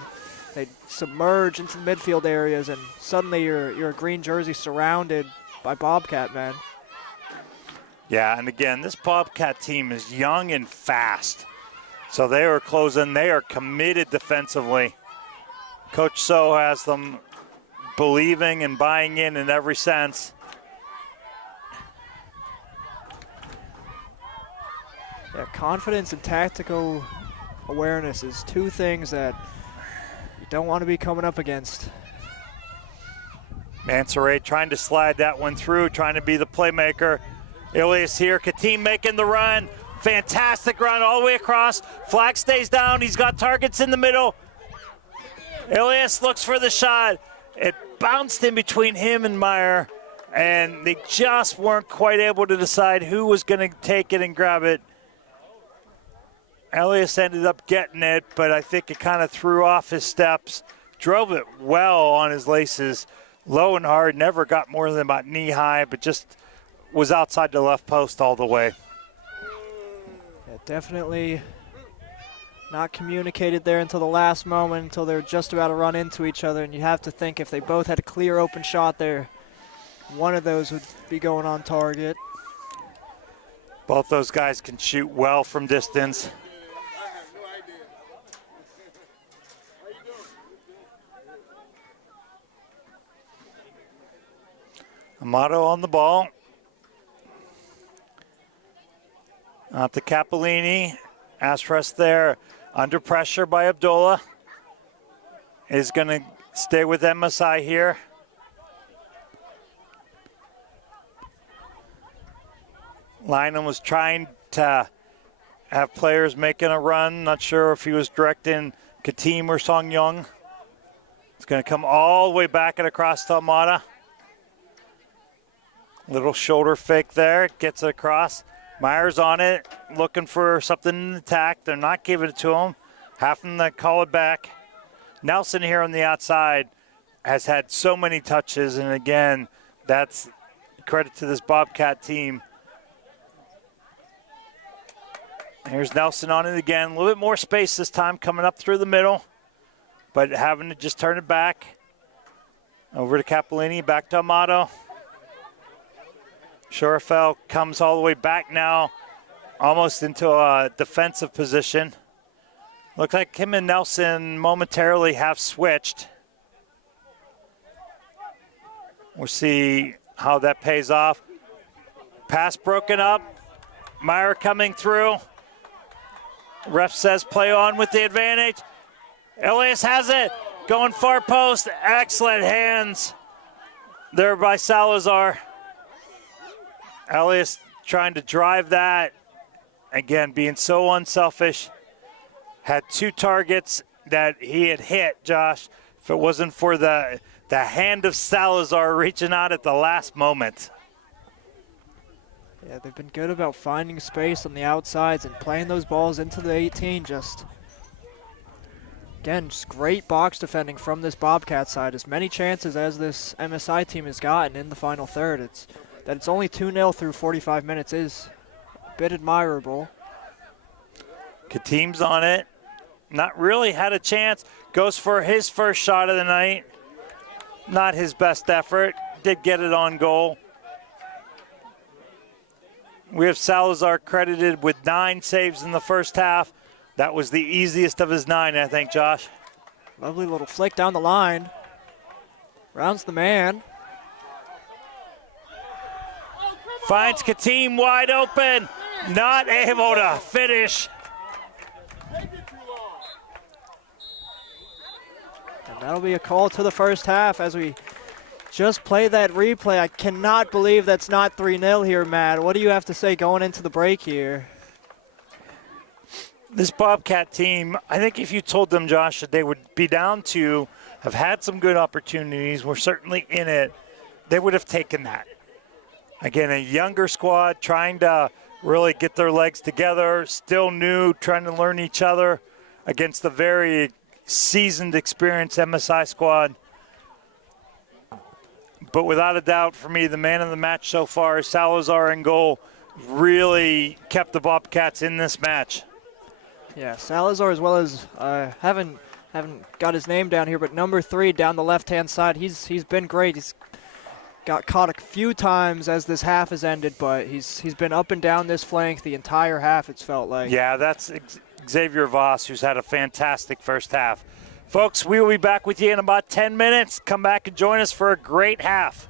They submerge into the midfield areas, and suddenly you're a green jersey surrounded by Bobcat men. Yeah, and again, this Bobcat team is young and fast. So they are closing. They are committed defensively. Coach So has them believing and buying in every sense. Yeah, confidence and tactical awareness is 2 things that you don't want to be coming up against. Mansoray trying to slide that one through, trying to be the playmaker. Ilias here, Katim making the run. Fantastic run all the way across. Flag stays down, he's got targets in the middle. Ilias looks for the shot. It bounced in between him and Meyer, and they just weren't quite able to decide who was going to take it and grab it. Elias ended up getting it, but I think it kind of threw off his steps. Drove it well on his laces. Low and hard, never got more than about knee high, but just was outside the left post all the way. Yeah, definitely not communicated there until the last moment, until they're just about to run into each other. And you have to think if they both had a clear open shot there, one of those would be going on target. Both those guys can shoot well from distance. Amato on the ball. Out to Capolini. Aspress there. Under pressure by Abdullah. Is going to stay with MSI here. Lynham was trying to have players making a run. Not sure if he was directing Katim or Song Young. It's going to come all the way back and across to Amata. Little shoulder fake there. Gets it across. Myers on it. Looking for something in attack. They're not giving it to him. Having to call it back. Nelson here on the outside has had so many touches. And again, that's credit to this Bobcat team. Here's Nelson on it again. A little bit more space this time coming up through the middle, but having to just turn it back. Over to Capolini, back to Amato. Schorfeld comes all the way back now, almost into a defensive position. Looks like him and Nelson momentarily have switched. We'll see how that pays off. Pass broken up. Meyer coming through. Ref says play on with the advantage. Elias has it. Going far post. Excellent hands there by Salazar. Elias trying to drive that. Again, being so unselfish. Had 2 targets that he had hit, Josh, if it wasn't for the hand of Salazar reaching out at the last moment. Yeah, they've been good about finding space on the outsides and playing those balls into the 18. Again, just great box defending from this Bobcat side. As many chances as this MSI team has gotten in the final third. It's only 2-0 through 45 minutes is a bit admirable. Katim's on it. Not really had a chance. Goes for his first shot of the night. Not his best effort. Did get it on goal. We have Salazar credited with 9 saves in the first half. That was the easiest of his 9, I think, Josh. Lovely little flick down the line. Rounds the man. Finds Katim wide open. Not able to finish. And that'll be a call to the first half as we just play that replay. I cannot believe that's not 3-0 here, Matt. What do you have to say going into the break here? This Bobcat team, I think if you told them, Josh, that they would be down 2, have had some good opportunities, were certainly in it, they would have taken that. Again, a younger squad trying to really get their legs together, still new, trying to learn each other against a very seasoned, experienced MSI squad. But without a doubt, for me, the man of the match so far is Salazar in goal. Really kept the Bobcats in this match. Yeah, Salazar, as well as haven't got his name down here, but number 3 down the left-hand side. He's been great. He's got caught a few times as this half has ended, but he's been up and down this flank the entire half, it's felt like. Yeah, that's Xavier Voss, who's had a fantastic first half. Folks, we will be back with you in about 10 minutes. Come back and join us for a great half.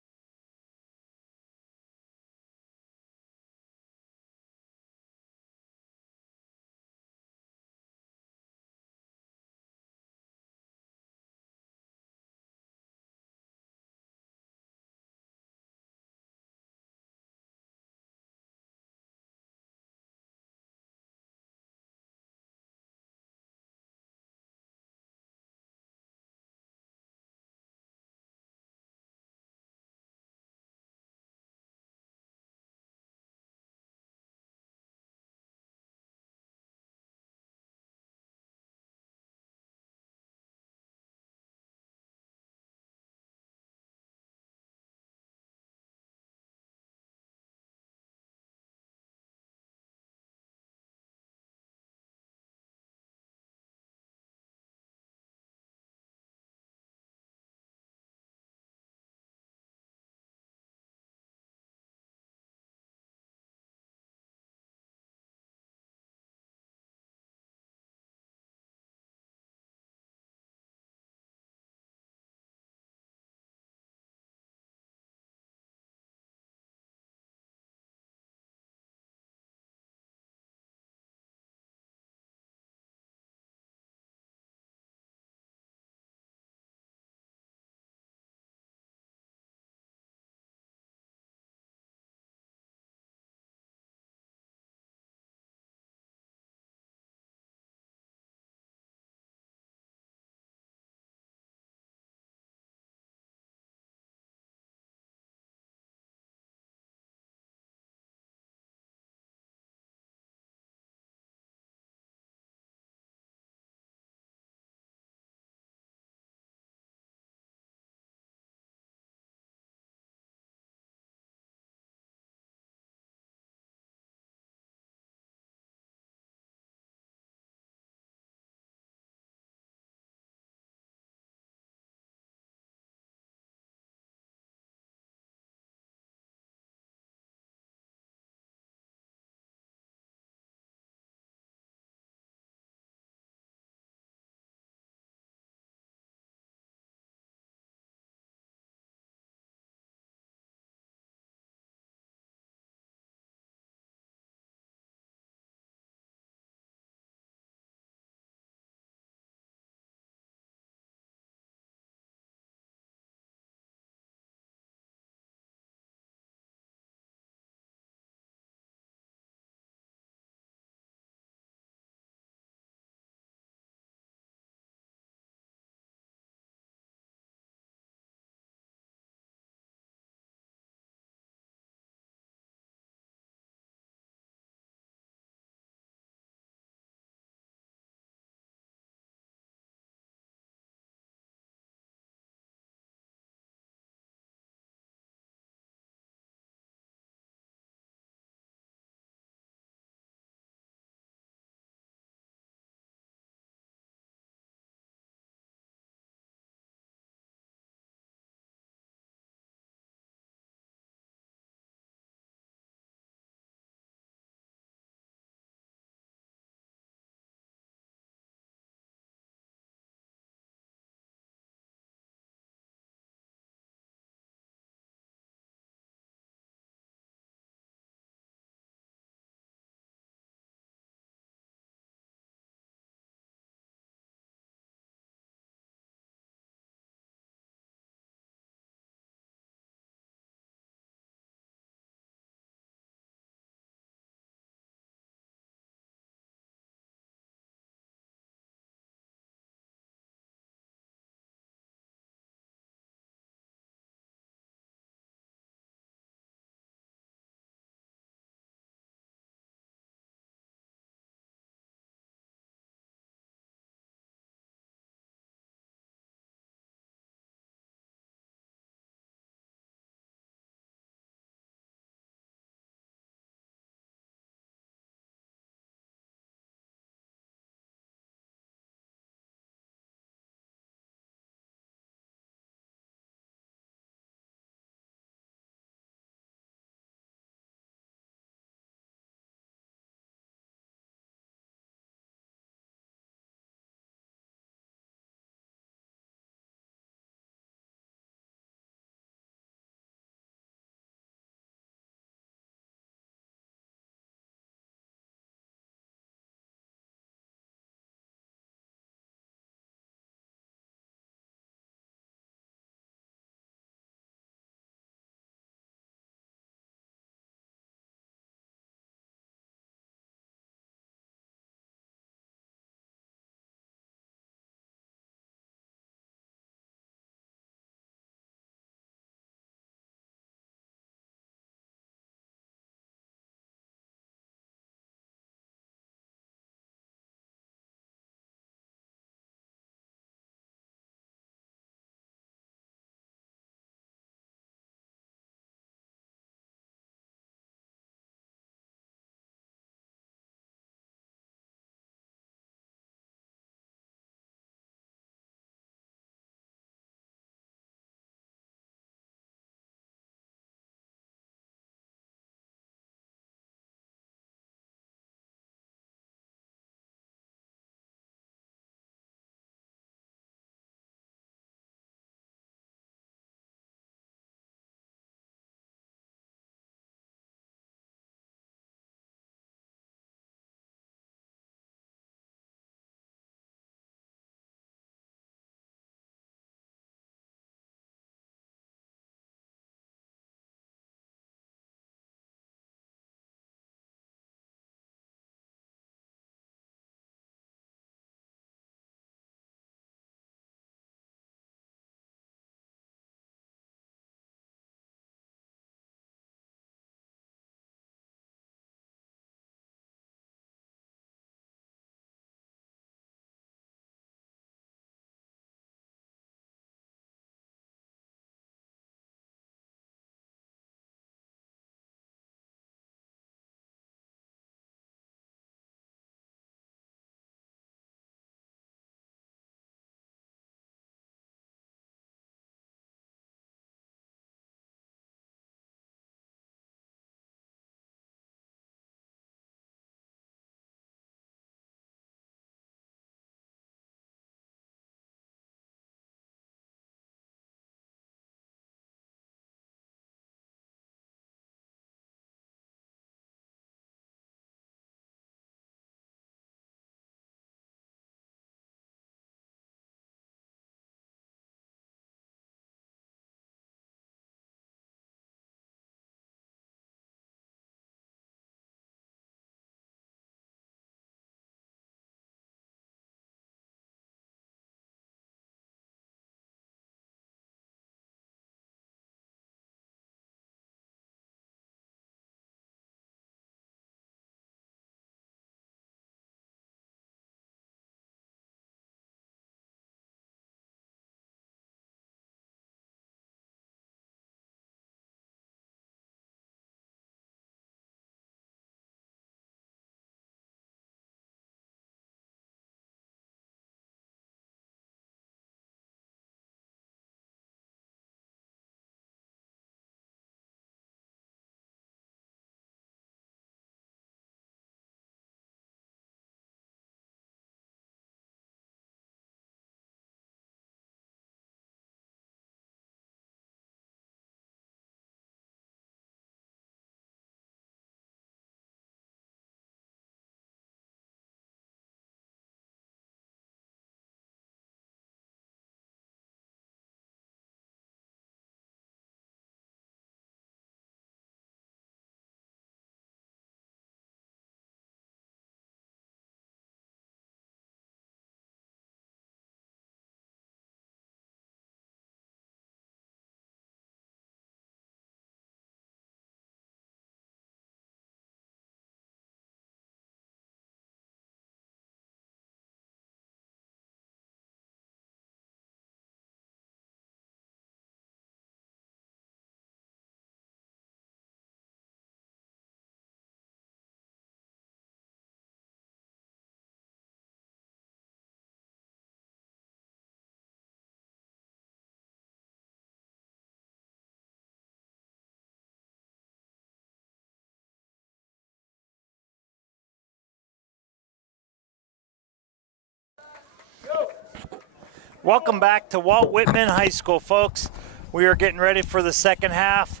Welcome back to Walt Whitman High School, folks. We are getting ready for the second half.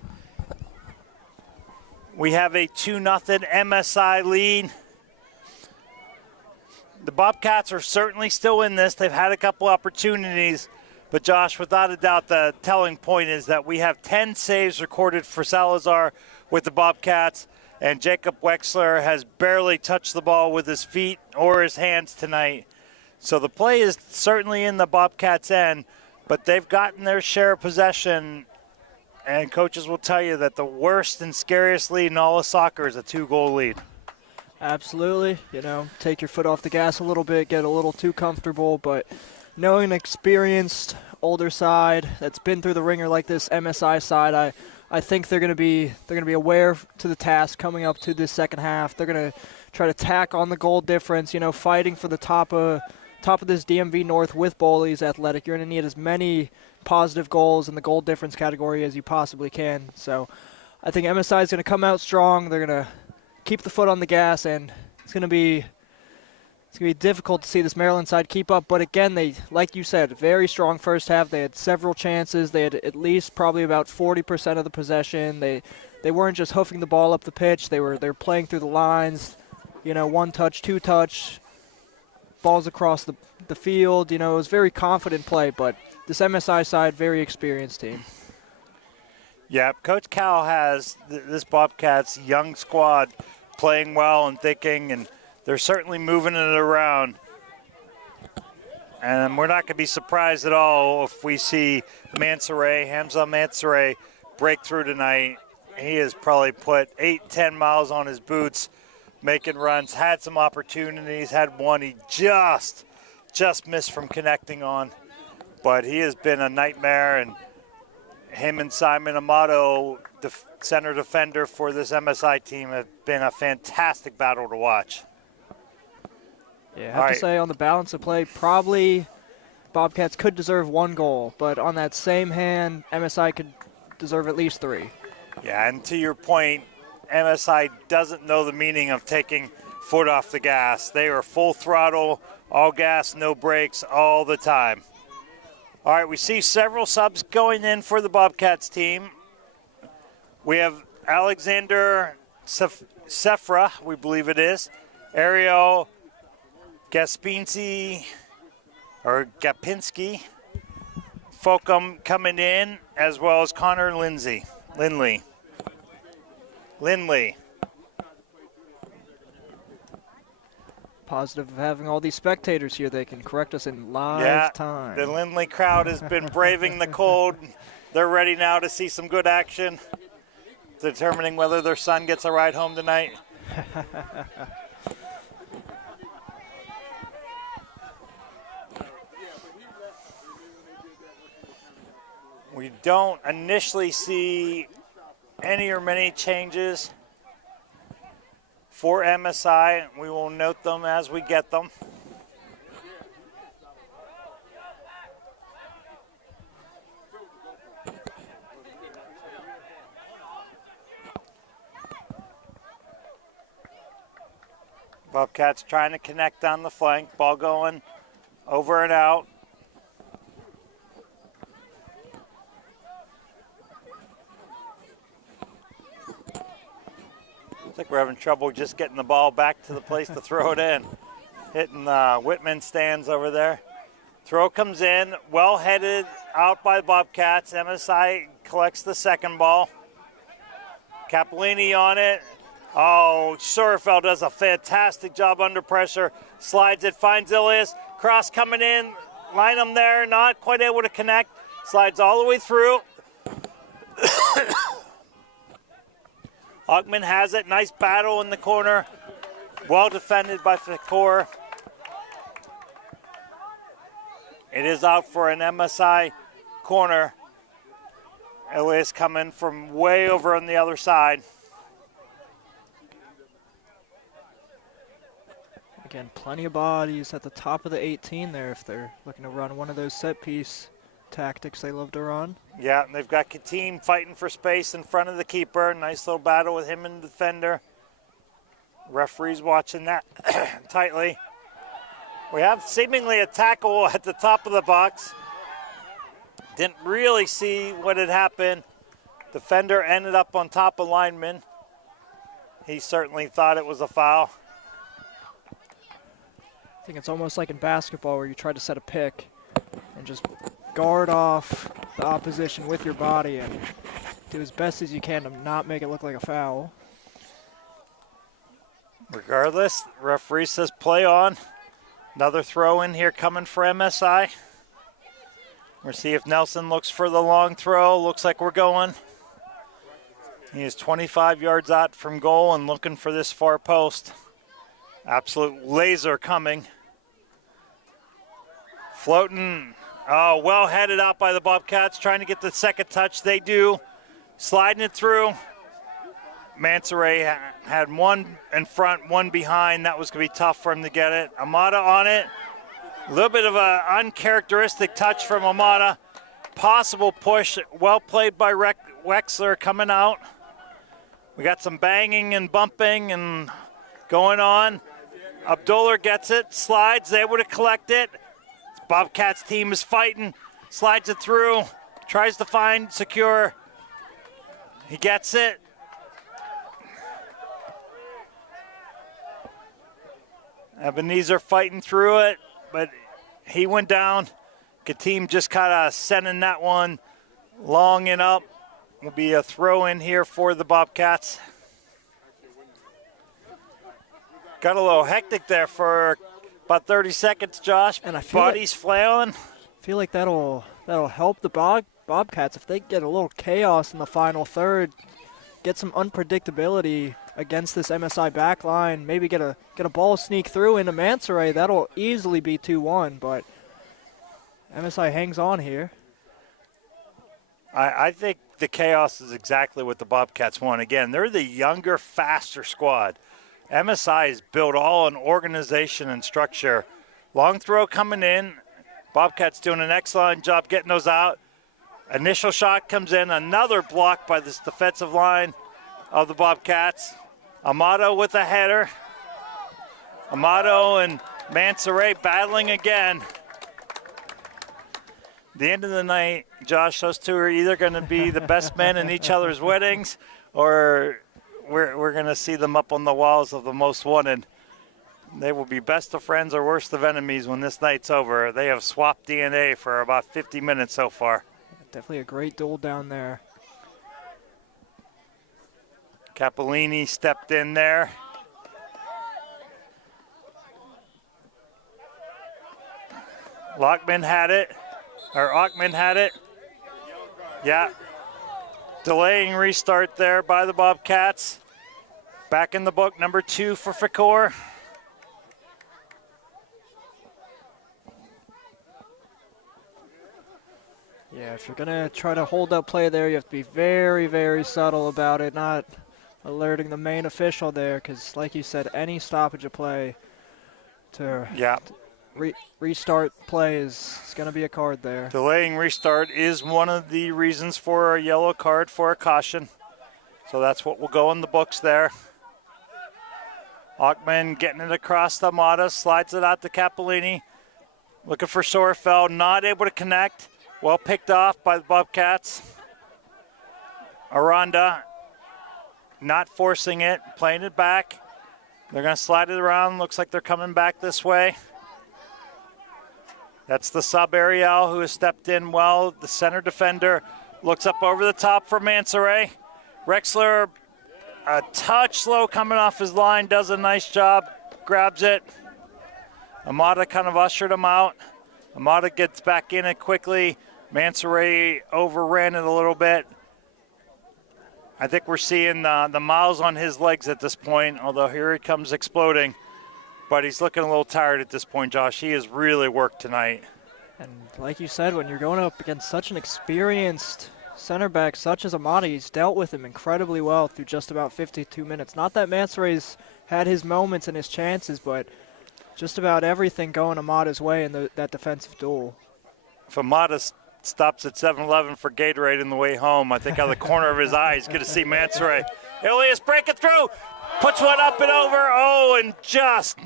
We have a 2-0 MSI lead. The Bobcats are certainly still in this. They've had a couple opportunities. But, Josh, without a doubt, the telling point is that we have 10 saves recorded for Salazar with the Bobcats, and Jacob Wexler has barely touched the ball with his feet or his hands tonight. So the play is certainly in the Bobcats' end, but they've gotten their share of possession, and coaches will tell you that the worst and scariest lead in all of soccer is a 2-goal lead. Absolutely. Take your foot off the gas a little bit, get a little too comfortable, but knowing an experienced older side that's been through the ringer like this MSI side, I think they're going to be aware to the task coming up to this second half. They're going to try to tack on the goal difference, fighting for the top of this DMV North with Boley's Athletic. You're going to need as many positive goals in the goal difference category as you possibly can. So I think MSI is going to come out strong. They're going to keep the foot on the gas, and it's going to be difficult to see this Maryland side keep up. But again, they, like you said, very strong first half. They had several chances. They had at least probably about 40% of the possession. They weren't just hoofing the ball up the pitch. They were playing through the lines. One touch, two touch, balls across the field. It was very confident play. But this MSI side, very experienced team. Yeah, Coach Cal has this Bobcats young squad playing well and thinking, and they're certainly moving it around. And we're not going to be surprised at all if we see Hamza Mansoray, break through tonight. He has probably put 8-10 miles on his boots, making runs, had some opportunities, had one he just missed from connecting on. But he has been a nightmare, and him and Simon Amato, the center defender for this MSI team, have been a fantastic battle to watch. Yeah, I have to say on the balance of play, probably Bobcats could deserve 1 goal, but on that same hand, MSI could deserve at least 3. Yeah, and to your point, MSI doesn't know the meaning of taking foot off the gas. They are full throttle, all gas, no brakes, all the time. All right, we see several subs going in for the Bobcats team. We have Alexander Sefra, we believe it is, Ariel Gapinski, Folcom coming in, as well as Connor Lindley. Positive of having all these spectators here. They can correct us in live time. The Lindley crowd has been braving the cold. They're ready now to see some good action, determining whether their son gets a ride home tonight. We don't initially see any or many changes for MSI. We will note them as we get them. Bobcats trying to connect on the flank. Ball going over and out. Looks like we're having trouble just getting the ball back to the place to throw it in. Hitting Whitman stands over there. Throw comes in, well headed out by the Bobcats. MSI collects the second ball. Capolini on it. Oh, Surfeld does a fantastic job under pressure. Slides it, finds Ilias. Cross coming in, line him there, not quite able to connect. Slides all the way through. Augman has it, nice battle in the corner. Well defended by Fikor. It is out for an MSI corner. Ilias coming from way over on the other side. Again, plenty of bodies at the top of the 18 there if they're looking to run one of those set-piece tactics they love to run. Yeah, and they've got Katim fighting for space in front of the keeper. Nice little battle with him and the defender. Referee's watching that tightly. We have seemingly a tackle at the top of the box. Didn't really see what had happened. Defender ended up on top of lineman. He certainly thought it was a foul. I think it's almost like in basketball where you try to set a pick and just guard off the opposition with your body and do as best as you can to not make it look like a foul. Regardless, the referee says play on. Another throw in here coming for MSI. We'll see if Nelson looks for the long throw. Looks like we're going. He is 25 yards out from goal and looking for this far post. Absolute laser coming. Floating. Oh, well headed out by the Bobcats, trying to get the second touch. They do. Sliding it through. Mansoray had one in front, one behind. That was going to be tough for him to get it. Amata on it. A little bit of an uncharacteristic touch from Amata. Possible push. Well played by Wexler coming out. We got some banging and bumping and going on. Abdullah gets it, slides, able to collect it. Bobcats team is fighting, slides it through, tries to find secure. He gets it. Ebenezer fighting through it, but he went down. Katim just kind of sending that one long and up. Will be a throw in here for the Bobcats. Got a little hectic there for about 30 seconds, Josh. And I feel Bodies flailing. I feel like that'll help the Bobcats if they get a little chaos in the final third, get some unpredictability against this MSI back line, maybe get a ball sneak through into Mansoray. That'll easily be 2-1, but MSI hangs on here. I think the chaos is exactly what the Bobcats want. Again, they're the younger, faster squad. MSI is built all on organization and structure. Long throw coming in. Bobcats doing an excellent job getting those out. Initial shot comes in. Another block by this defensive line of the Bobcats. Amato with a header. Amato and Mansoray battling again. The end of the night, Josh, those two are either going to be the best men in each other's weddings, or we're going to see them up on the walls of the most wanted. They will be best of friends or worst of enemies when this night's over. They have swapped DNA for about 50 minutes so far. Definitely a great duel down there. Capolini stepped in there. Ackman had it. Yeah. Delaying restart there by the Bobcats. Back in the book, number 2 for Fikor. Yeah, if you're going to try to hold up play there, you have to be very, very subtle about it, not alerting the main official there, because like you said, any stoppage of play to restart play is going to be a card there. Delaying restart is one of the reasons for a yellow card for a caution. So that's what will go in the books there. Ackman getting it across the Amata, slides it out to Capolini. Looking for Sorfeld, not able to connect. Well picked off by the Bobcats. Aranda not forcing it, playing it back. They're going to slide it around. Looks like they're coming back this way. That's the sub Ariel who has stepped in well. The center defender looks up over the top for Mansoray. Rexler, a touch slow coming off his line, does a nice job, grabs it. Amata kind of ushered him out. Amata gets back in it quickly. Mansoray overran it a little bit. I think we're seeing the miles on his legs at this point, although here he comes exploding. But he's looking a little tired at this point, Josh. He has really worked tonight. And like you said, when you're going up against such an experienced center back such as Amata, he's dealt with him incredibly well through just about 52 minutes. Not that Mansoray's had his moments and his chances, but just about everything going Amata's way in that defensive duel. If Amata stops at 7-Eleven for Gatorade on the way home, I think out of the corner of his eye he's going to see Mansoray. Ilias breaking through. Puts one up and over. Oh, and just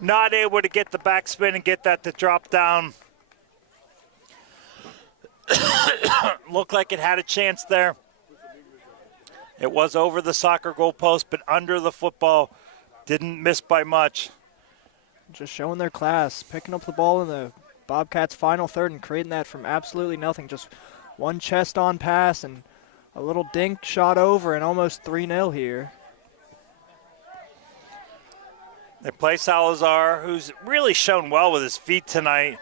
not able to get the backspin and get that to drop down. Looked like it had a chance there. It was over the soccer goal post, but under the football. Didn't miss by much. Just showing their class, picking up the ball in the Bobcats' final third and creating that from absolutely nothing. Just one chest-on pass and a little dink shot over and almost 3-0 here. They play Salazar, who's really shown well with his feet tonight.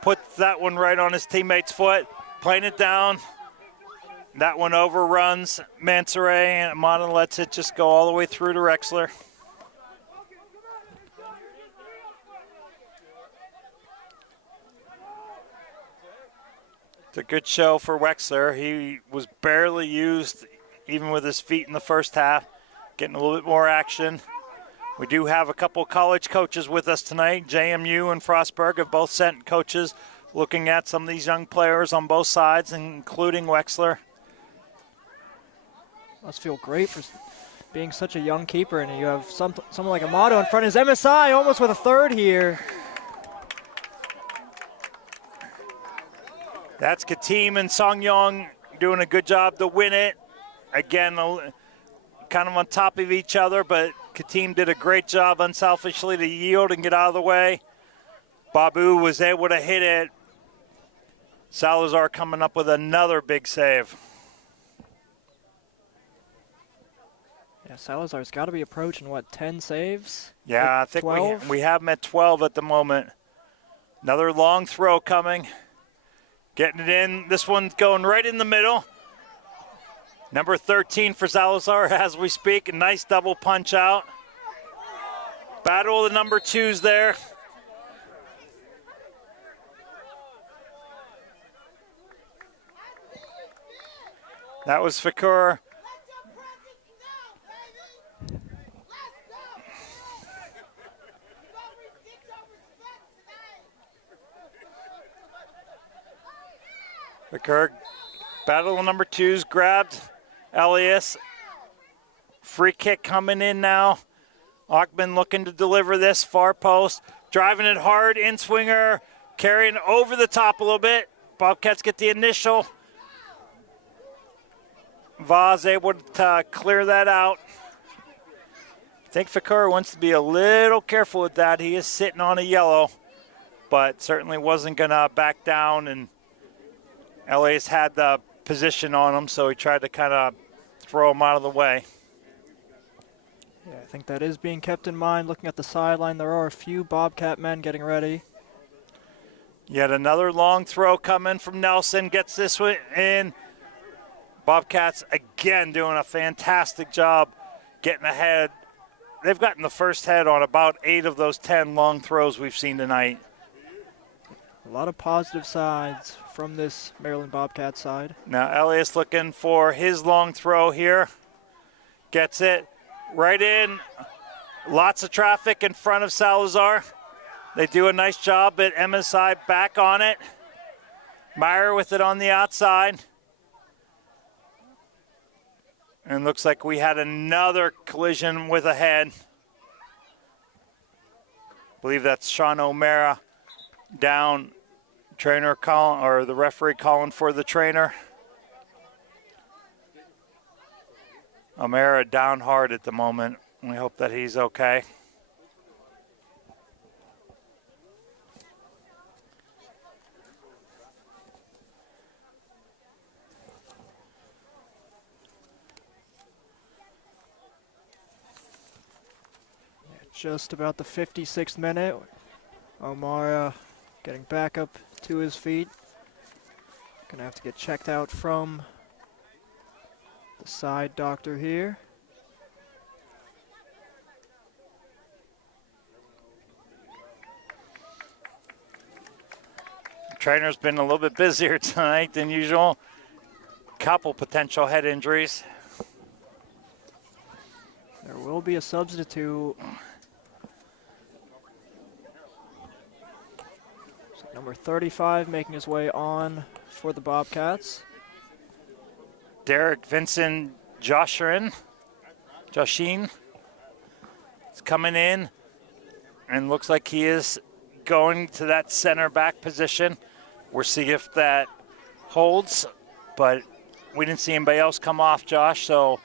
Puts that one right on his teammate's foot, playing it down. That one overruns Mansoray, and Amada lets it just go all the way through to Rexler. It's a good show for Wexler. He was barely used, even with his feet in the first half, getting a little bit more action. We do have a couple college coaches with us tonight. JMU and Frostburg have both sent coaches looking at some of these young players on both sides, including Wexler. Must feel great for being such a young keeper, and you have someone like Amato in front of his MSI, almost with a third here. That's Katim and Songyong doing a good job to win it. Again, kind of on top of each other, but Katim did a great job unselfishly to yield and get out of the way. Babu was able to hit it. Salazar coming up with another big save. Yeah, Salazar's got to be approaching, what, 10 saves? Yeah, like I think 12? we have him at 12 at the moment. Another long throw coming. Getting it in. This one's going right in the middle. Number 13 for Salazar as we speak. A nice double punch out. Battle of the number twos there. That was Fakur. Fakur, battle of number twos, grabbed Elias. Free kick coming in now. Ackman looking to deliver this far post. Driving it hard, in swinger, carrying over the top a little bit. Bobcats get the initial. Vaz able to clear that out. I think Fakur wants to be a little careful with that. He is sitting on a yellow, but certainly wasn't going to back down, and Elias had the position on him, so he tried to kind of throw him out of the way. Yeah, I think that is being kept in mind. Looking at the sideline, there are a few Bobcat men getting ready. Yet another long throw coming from Nelson. Gets this one in. Bobcats again doing a fantastic job getting ahead. They've gotten the first head on about 8 of those 10 long throws we've seen tonight. A lot of positive sides from this Maryland Bobcat side. Now Elias looking for his long throw here. Gets it right in. Lots of traffic in front of Salazar. They do a nice job at MSI back on it. Meyer with it on the outside. And looks like we had another collision with a head. I believe that's Sean O'Mara down. Trainer calling, or the referee calling for the trainer. O'Mara down hard at the moment. We hope that he's okay. Just about the 56th minute. O'Mara getting back up to his feet. Gonna have to get checked out from the side doctor here. The trainer's been a little bit busier tonight than usual. Couple potential head injuries. There will be a substitute. Number 35 making his way on for the Bobcats. Derek Vincent Joshin is coming in. and looks like he is going to that center back position. We'll see if that holds, but we didn't see anybody else come off, Josh, so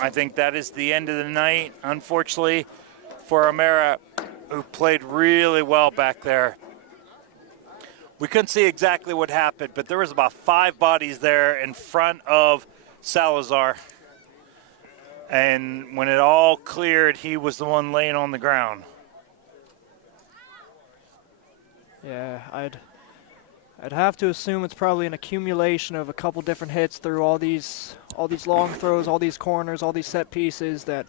I think that is the end of the night, unfortunately, for O'Mara, who played really well back there. We couldn't see exactly what happened, but there was about 5 bodies there in front of Salazar. And when it all cleared, he was the one laying on the ground. Yeah, I'd have to assume it's probably an accumulation of a couple different hits through all these long throws, all these corners, all these set pieces that,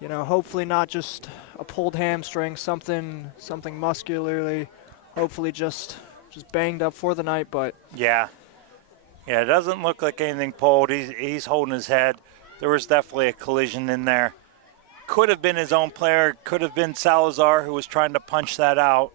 you know, hopefully not just a pulled hamstring, something muscularly, hopefully just banged up for the night, but Yeah, it doesn't look like anything pulled. He's holding his head. There was definitely a collision in there. Could have been his own player, could have been Salazar who was trying to punch that out.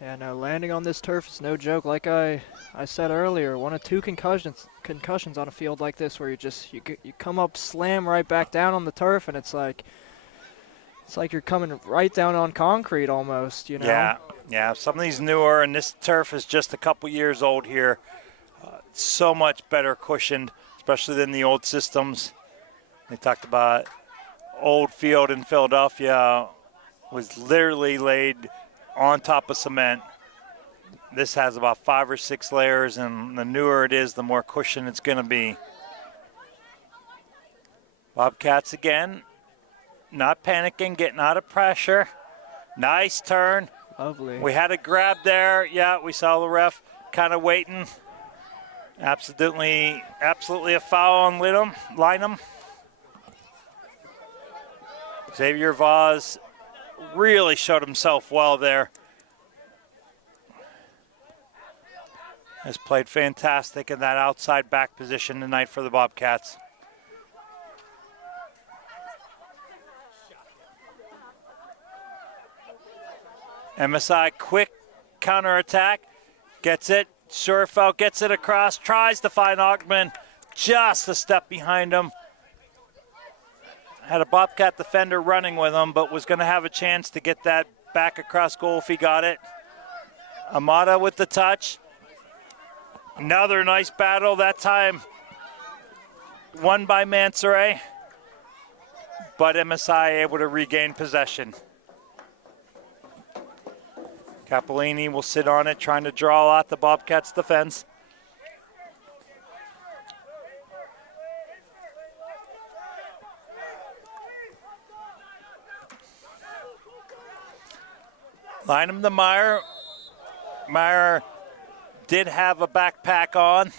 Yeah, no, landing on this turf is no joke. Like I said earlier, 1 or 2 concussions on a field like this, where you come up, slam right back down on the turf, and it's like you're coming right down on concrete almost, you know. Yeah. Some of these newer, and this turf is just a couple years old here. So much better cushioned, especially than the old systems. They talked about old field in Philadelphia was literally laid on top of cement. This has about 5 or 6 layers, and the newer it is, the more cushion it's going to be. Bobcats again, not panicking, getting out of pressure. Nice turn. Lovely. We had a grab there. Yeah, we saw the ref kind of waiting. Absolutely a foul on Lynham. Xavier Vaz really showed himself well there. Has played fantastic in that outside back position tonight for the Bobcats. MSI quick counterattack, gets it. Surfeld gets it across, tries to find Augman, just a step behind him. Had a Bobcat defender running with him, but was going to have a chance to get that back across goal if he got it. Amada with the touch. Another nice battle, that time won by Mansoray, but MSI able to regain possession. Capolini will sit on it, trying to draw out the Bobcats' defense. Line him to Meyer. Meyer did have a backpack on.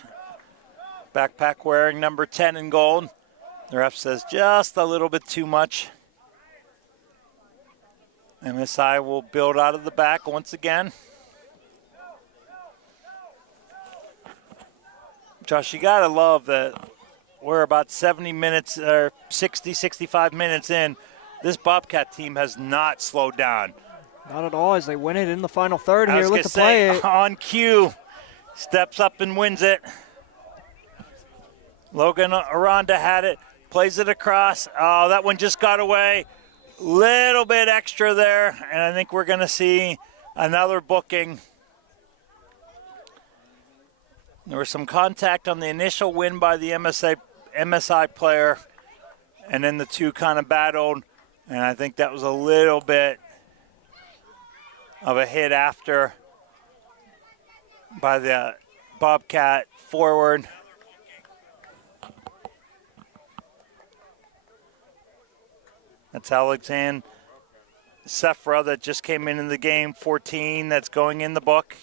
Backpack wearing number 10 in gold. The ref says just a little bit too much. MSI will build out of the back once again. Josh, you gotta love that we're about 70 minutes or 60, 65 minutes in. This Bobcat team has not slowed down. Not at all, as they win it in the final third here. Look to play it. On cue, steps up and wins it. Logan Aranda had it, plays it across. Oh, that one just got away. Little bit extra there, and I think we're going to see another booking. There was some contact on the initial win by the MSI player, and then the two kind of battled, and I think that was a little bit of a hit after by the Bobcat forward. That's Alexander Sefra that just came into the game, 14, that's going in the book.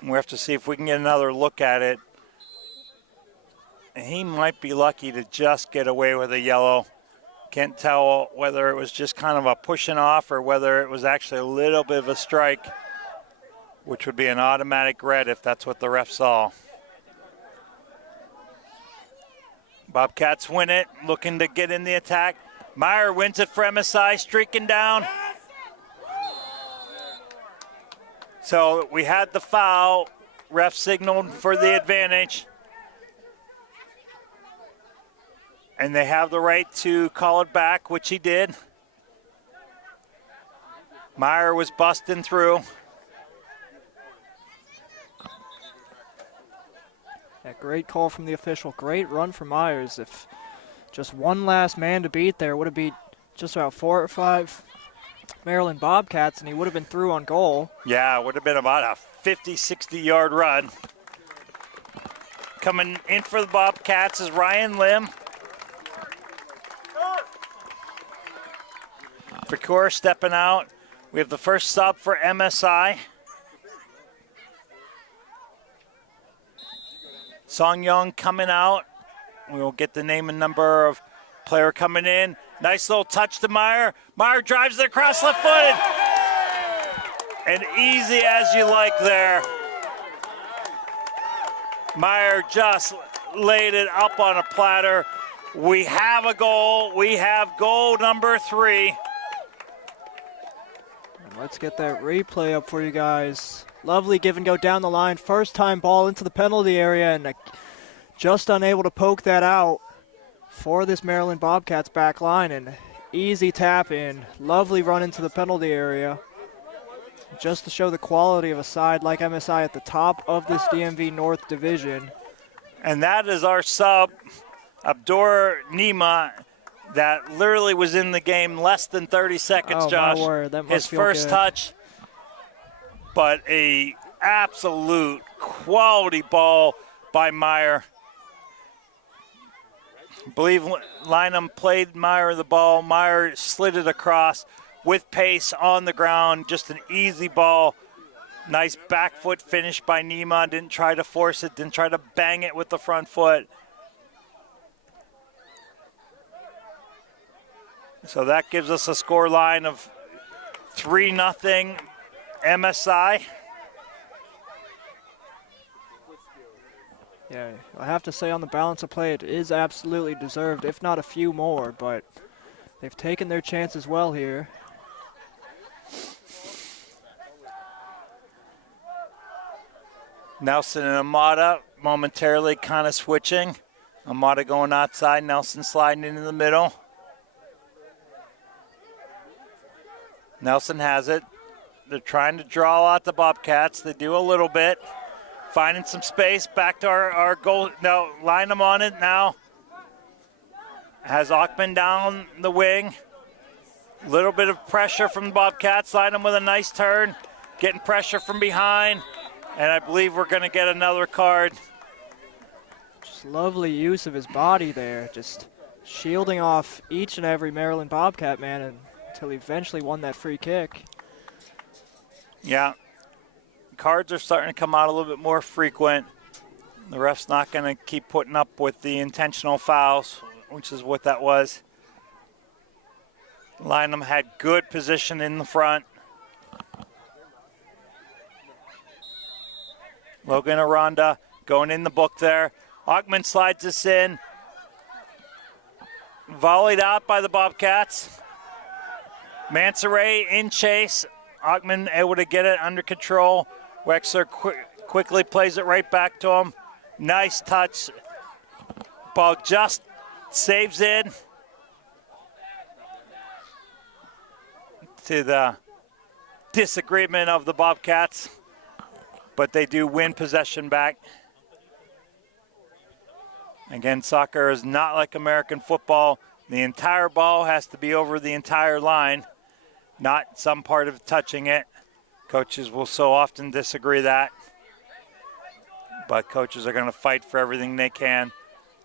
We have to see if we can get another look at it. And he might be lucky to just get away with a yellow. Can't tell whether it was just kind of a pushing off or whether it was actually a little bit of a strike, which would be an automatic red if that's what the ref saw. Bobcats win it, looking to get in the attack. Meyer wins it for MSI, streaking down. So we had the foul. Ref signaled for the advantage. And they have the right to call it back, which he did. Meyer was busting through. Yeah, great call from the official. Great run from Myers. If just one last man to beat there, would have beat just about 4 or 5 Maryland Bobcats, and he would have been through on goal. Yeah, it would have been about a 50, 60-yard run. Coming in for the Bobcats is Ryan Lim. Fricor stepping out. We have the first sub for MSI. Song Young coming out. We will get the name and number of player coming in. Nice little touch to Meyer. Meyer drives it across left footed. And easy as you like there. Meyer just laid it up on a platter. We have a goal. We have goal number 3. Let's get that replay up for you guys. Lovely give and go down the line. First time ball into the penalty area, and just unable to poke that out for this Maryland Bobcats back line. And easy tap in. Lovely run into the penalty area. Just to show the quality of a side like MSI at the top of this DMV North Division. And that is our sub, Abdur Nima, that literally was in the game less than 30 seconds, Josh. My word, that must his feel first good. touch, but a absolute quality ball by Meyer. I believe Lynham played Meyer the ball. Meyer slid it across with pace on the ground. Just an easy ball. Nice back foot finish by Nima. Didn't try to force it. Didn't try to bang it with the front foot. So that gives us a score line of 3-0 MSI. Yeah, I have to say on the balance of play, it is absolutely deserved, if not a few more, but they've taken their chances well here. Nelson and Amata momentarily kind of switching. Amata going outside, Nelson sliding into the middle. Nelson has it. They're trying to draw out the Bobcats. They do a little bit. Finding some space. Back to our goal. No, line them on it now. Has Ackman down the wing. Little bit of pressure from the Bobcats. Line them with a nice turn. Getting pressure from behind. And I believe we're going to get another card. Just lovely use of his body there. Just shielding off each and every Maryland Bobcat man until he eventually won that free kick. Yeah. Cards are starting to come out a little bit more frequent. The ref's not going to keep putting up with the intentional fouls, which is what that was. Lynham had good position in the front. Logan Aranda going in the book there. Ackman slides this in. Volleyed out by the Bobcats. Mansoray in chase. Ackman able to get it under control. Wexler quickly plays it right back to him. Nice touch. Ball just saves in. To the disagreement of the Bobcats. But they do win possession back. Again, soccer is not like American football. The entire ball has to be over the entire line, not some part of touching it. Coaches will so often disagree that. But coaches are going to fight for everything they can.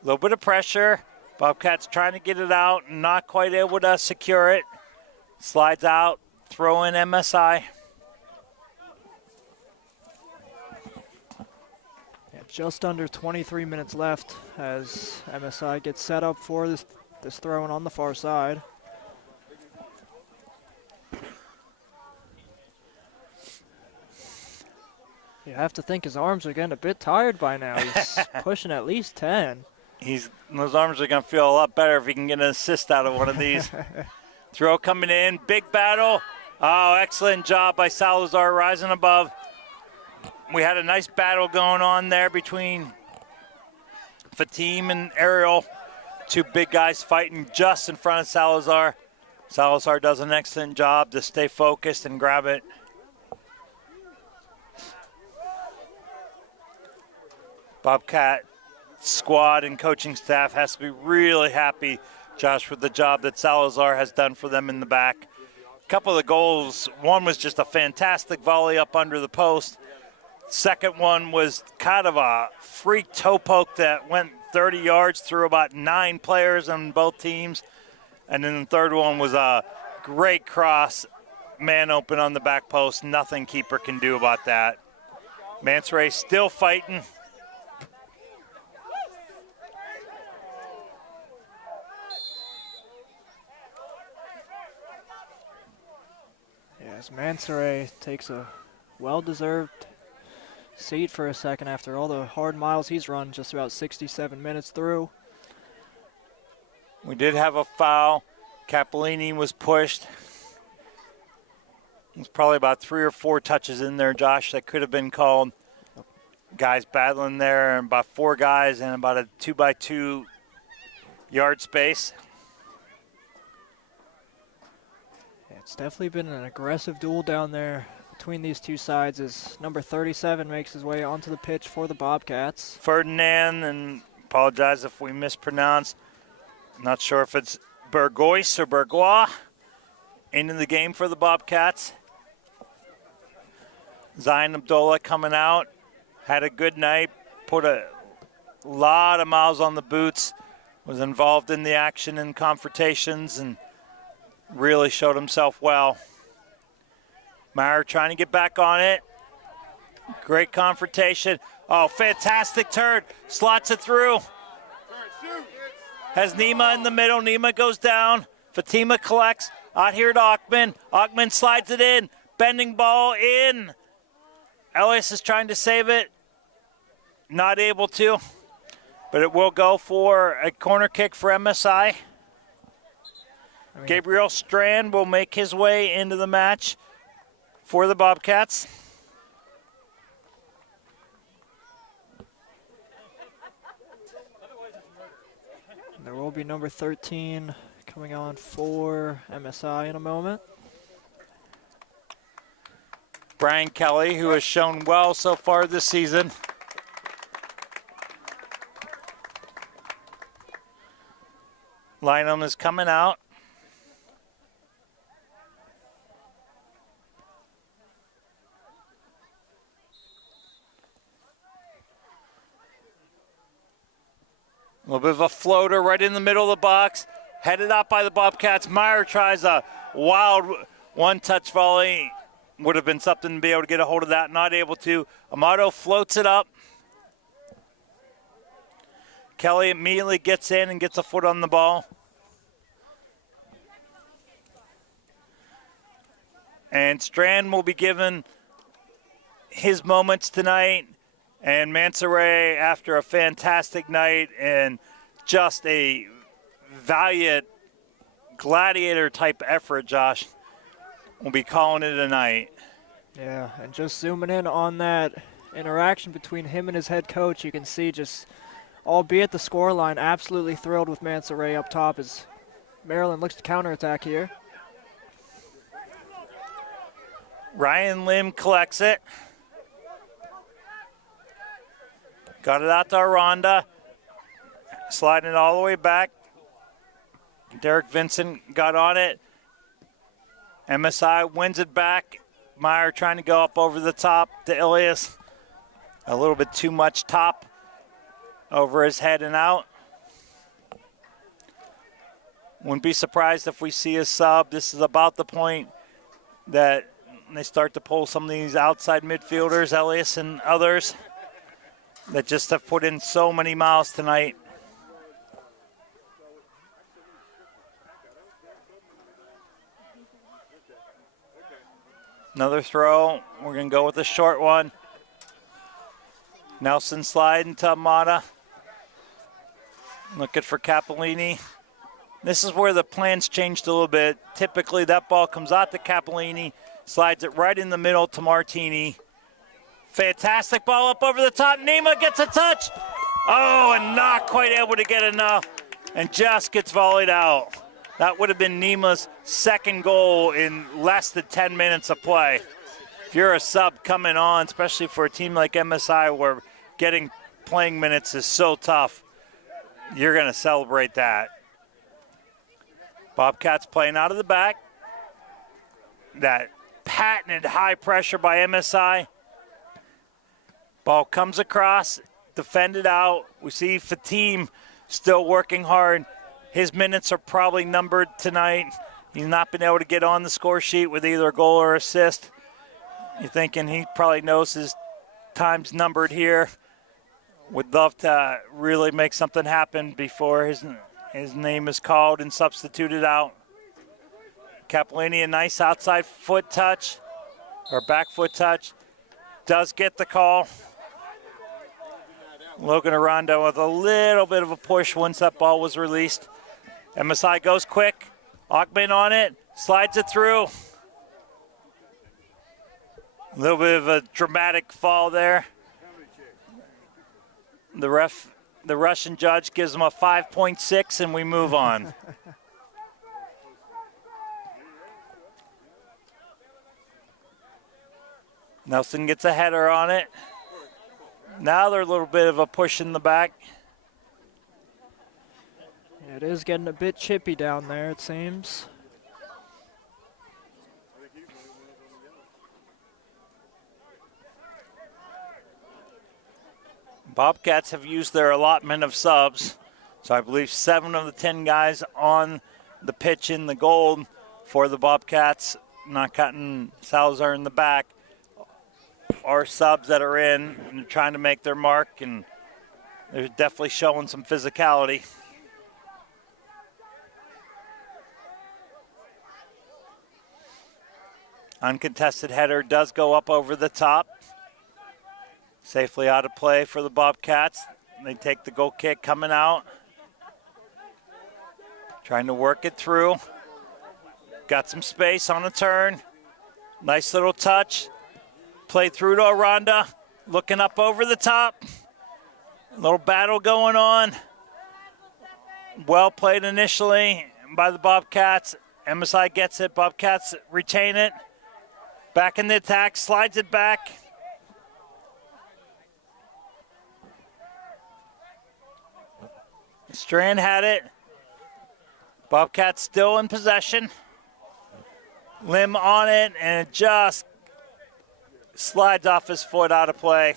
A little bit of pressure. Bobcats trying to get it out and not quite able to secure it. Slides out, throw in MSI. Just under 23 minutes left as MSI gets set up for this throw-in on the far side. You have to think his arms are getting a bit tired by now. He's pushing at least 10. Those arms are going to feel a lot better if he can get an assist out of one of these. Throw coming in, big battle. Oh, excellent job by Salazar rising above. We had a nice battle going on there between Fatim and Ariel. Two big guys fighting just in front of Salazar. Salazar does an excellent job to stay focused and grab it. Bobcat squad and coaching staff has to be really happy, Josh, with the job that Salazar has done for them in the back. A couple of the goals, one was just a fantastic volley up under the post. Second one was kind of a freak toe poke that went 30 yards through about 9 players on both teams. And then the third one was a great cross, man open on the back post. Nothing keeper can do about that. Mansoray still fighting. As Mansoray takes a well-deserved seat for a second after all the hard miles he's run, just about 67 minutes through. We did have a foul. Capolini was pushed. There's probably about 3 or 4 touches in there, Josh, that could have been called. Guys battling there, and about 4 guys in about a 2-by-2 yard space. It's definitely been an aggressive duel down there between these two sides as number 37 makes his way onto the pitch for the Bobcats. Ferdinand, and apologize if we mispronounce. I'm not sure if it's Burgoyce or Bourgois into the game for the Bobcats. Zion Abdullah coming out, had a good night, put a lot of miles on the boots, was involved in the action and confrontations, and really showed himself well. Meyer trying to get back on it. Great confrontation. Oh, fantastic turn. Slots it through. Has Nima in the middle. Nima goes down. Fatima collects. Out here to Achman. Achman slides it in. Bending ball in. Elias is trying to save it. Not able to. But it will go for a corner kick for MSI. Gabriel Strand will make his way into the match for the Bobcats. There will be number 13 coming on for MSI in a moment. Brian Kelly, who has shown well so far this season. Lynham is coming out. A little bit of a floater right in the middle of the box. Headed up by the Bobcats. Meyer tries a wild one-touch volley. Would have been something to be able to get a hold of that. Not able to. Amato floats it up. Kelly immediately gets in and gets a foot on the ball. And Strand will be given his moments tonight. And Mansoray, after a fantastic night and just a valiant gladiator-type effort, Josh, will be calling it a night. Yeah, and just zooming in on that interaction between him and his head coach, you can see just, albeit the scoreline, absolutely thrilled with Mansoray up top as Maryland looks to counterattack here. Ryan Lim collects it. Got it out to Aranda. Sliding it all the way back. Derek Vincent got on it. MSI wins it back. Meyer trying to go up over the top to Ilias. A little bit too much top over his head and out. Wouldn't be surprised if we see a sub. This is about the point that they start to pull some of these outside midfielders, Elias and others, that just have put in so many miles tonight. Another throw. We're going to go with a short one. Nelson sliding to Amata. Looking for Capolini. This is where the plans changed a little bit. Typically, that ball comes out to Capolini, slides it right in the middle to Martini. Fantastic ball up over the top. Nima gets a touch. Oh, and not quite able to get enough. and just gets volleyed out. That would have been Nima's second goal in less than 10 minutes of play. If you're a sub coming on, especially for a team like MSI where getting playing minutes is so tough, you're going to celebrate that. Bobcats playing out of the back. That patented high pressure by MSI. Ball comes across, defended out. We see Fatim still working hard. His minutes are probably numbered tonight. He's not been able to get on the score sheet with either a goal or assist. You're thinking he probably knows his time's numbered here. Would love to really make something happen before his name is called and substituted out. Capellini, a nice outside foot touch, or back foot touch. Does get the call. Logan Aranda with a little bit of a push once that ball was released. MSI goes quick. Augment on it, slides it through. A little bit of a dramatic fall there. The Russian judge gives him a 5.6, and we move on. Nelson gets a header on it. Now they're a little bit of a push in the back. Yeah, it is getting a bit chippy down there, it seems. Bobcats have used their allotment of subs. So I believe 7 of the 10 guys on the pitch in the goal for the Bobcats, not counting Salazar in the back, are subs that are in and trying to make their mark, and they're definitely showing some physicality. Uncontested header does go up over the top. Safely out of play for the Bobcats. They take the goal kick coming out. Trying to work it through. Got some space on a turn. Nice little touch. Play through to Aranda. Looking up over the top. A little battle going on. Well played initially by the Bobcats. MSI gets it. Bobcats retain it. Back in the attack. Slides it back. Strand had it. Bobcats still in possession. Lim on it, and it just slides off his foot out of play.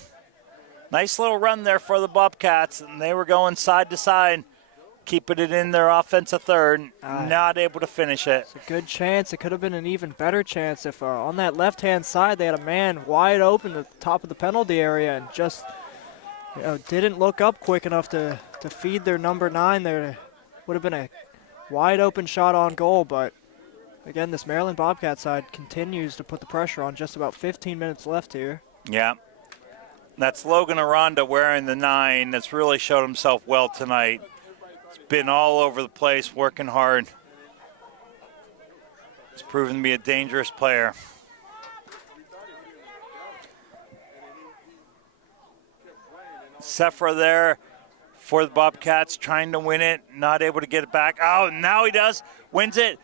Nice little run there for the Bobcats, and they were going side to side, keeping it in their offensive third, not able to finish it. It's a good chance. It could have been an even better chance if on that left-hand side they had a man wide open at the top of the penalty area and just didn't look up quick enough to feed their number 9 there. Would have been a wide open shot on goal, but again, this Maryland Bobcat side continues to put the pressure on. Just about 15 minutes left here. Yeah. That's Logan Aranda wearing the 9 that's really showed himself well tonight. He's been all over the place, working hard. He's proven to be a dangerous player. Sephra there for the Bobcats, trying to win it, not able to get it back. Oh, now he does, wins it,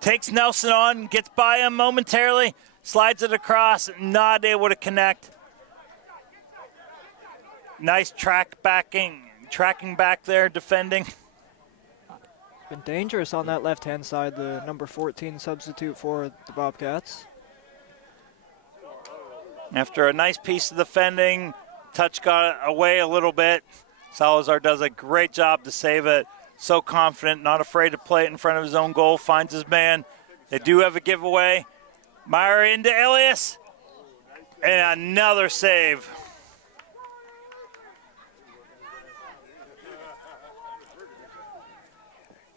takes Nelson on, gets by him momentarily, slides it across, not able to connect. Nice tracking back there, defending. Been dangerous on that left-hand side, the number 14 substitute for the Bobcats. After a nice piece of defending, touch got away a little bit. Salazar does a great job to save it. So confident, not afraid to play it in front of his own goal, finds his man. They do have a giveaway. Meyer into Elias, and another save.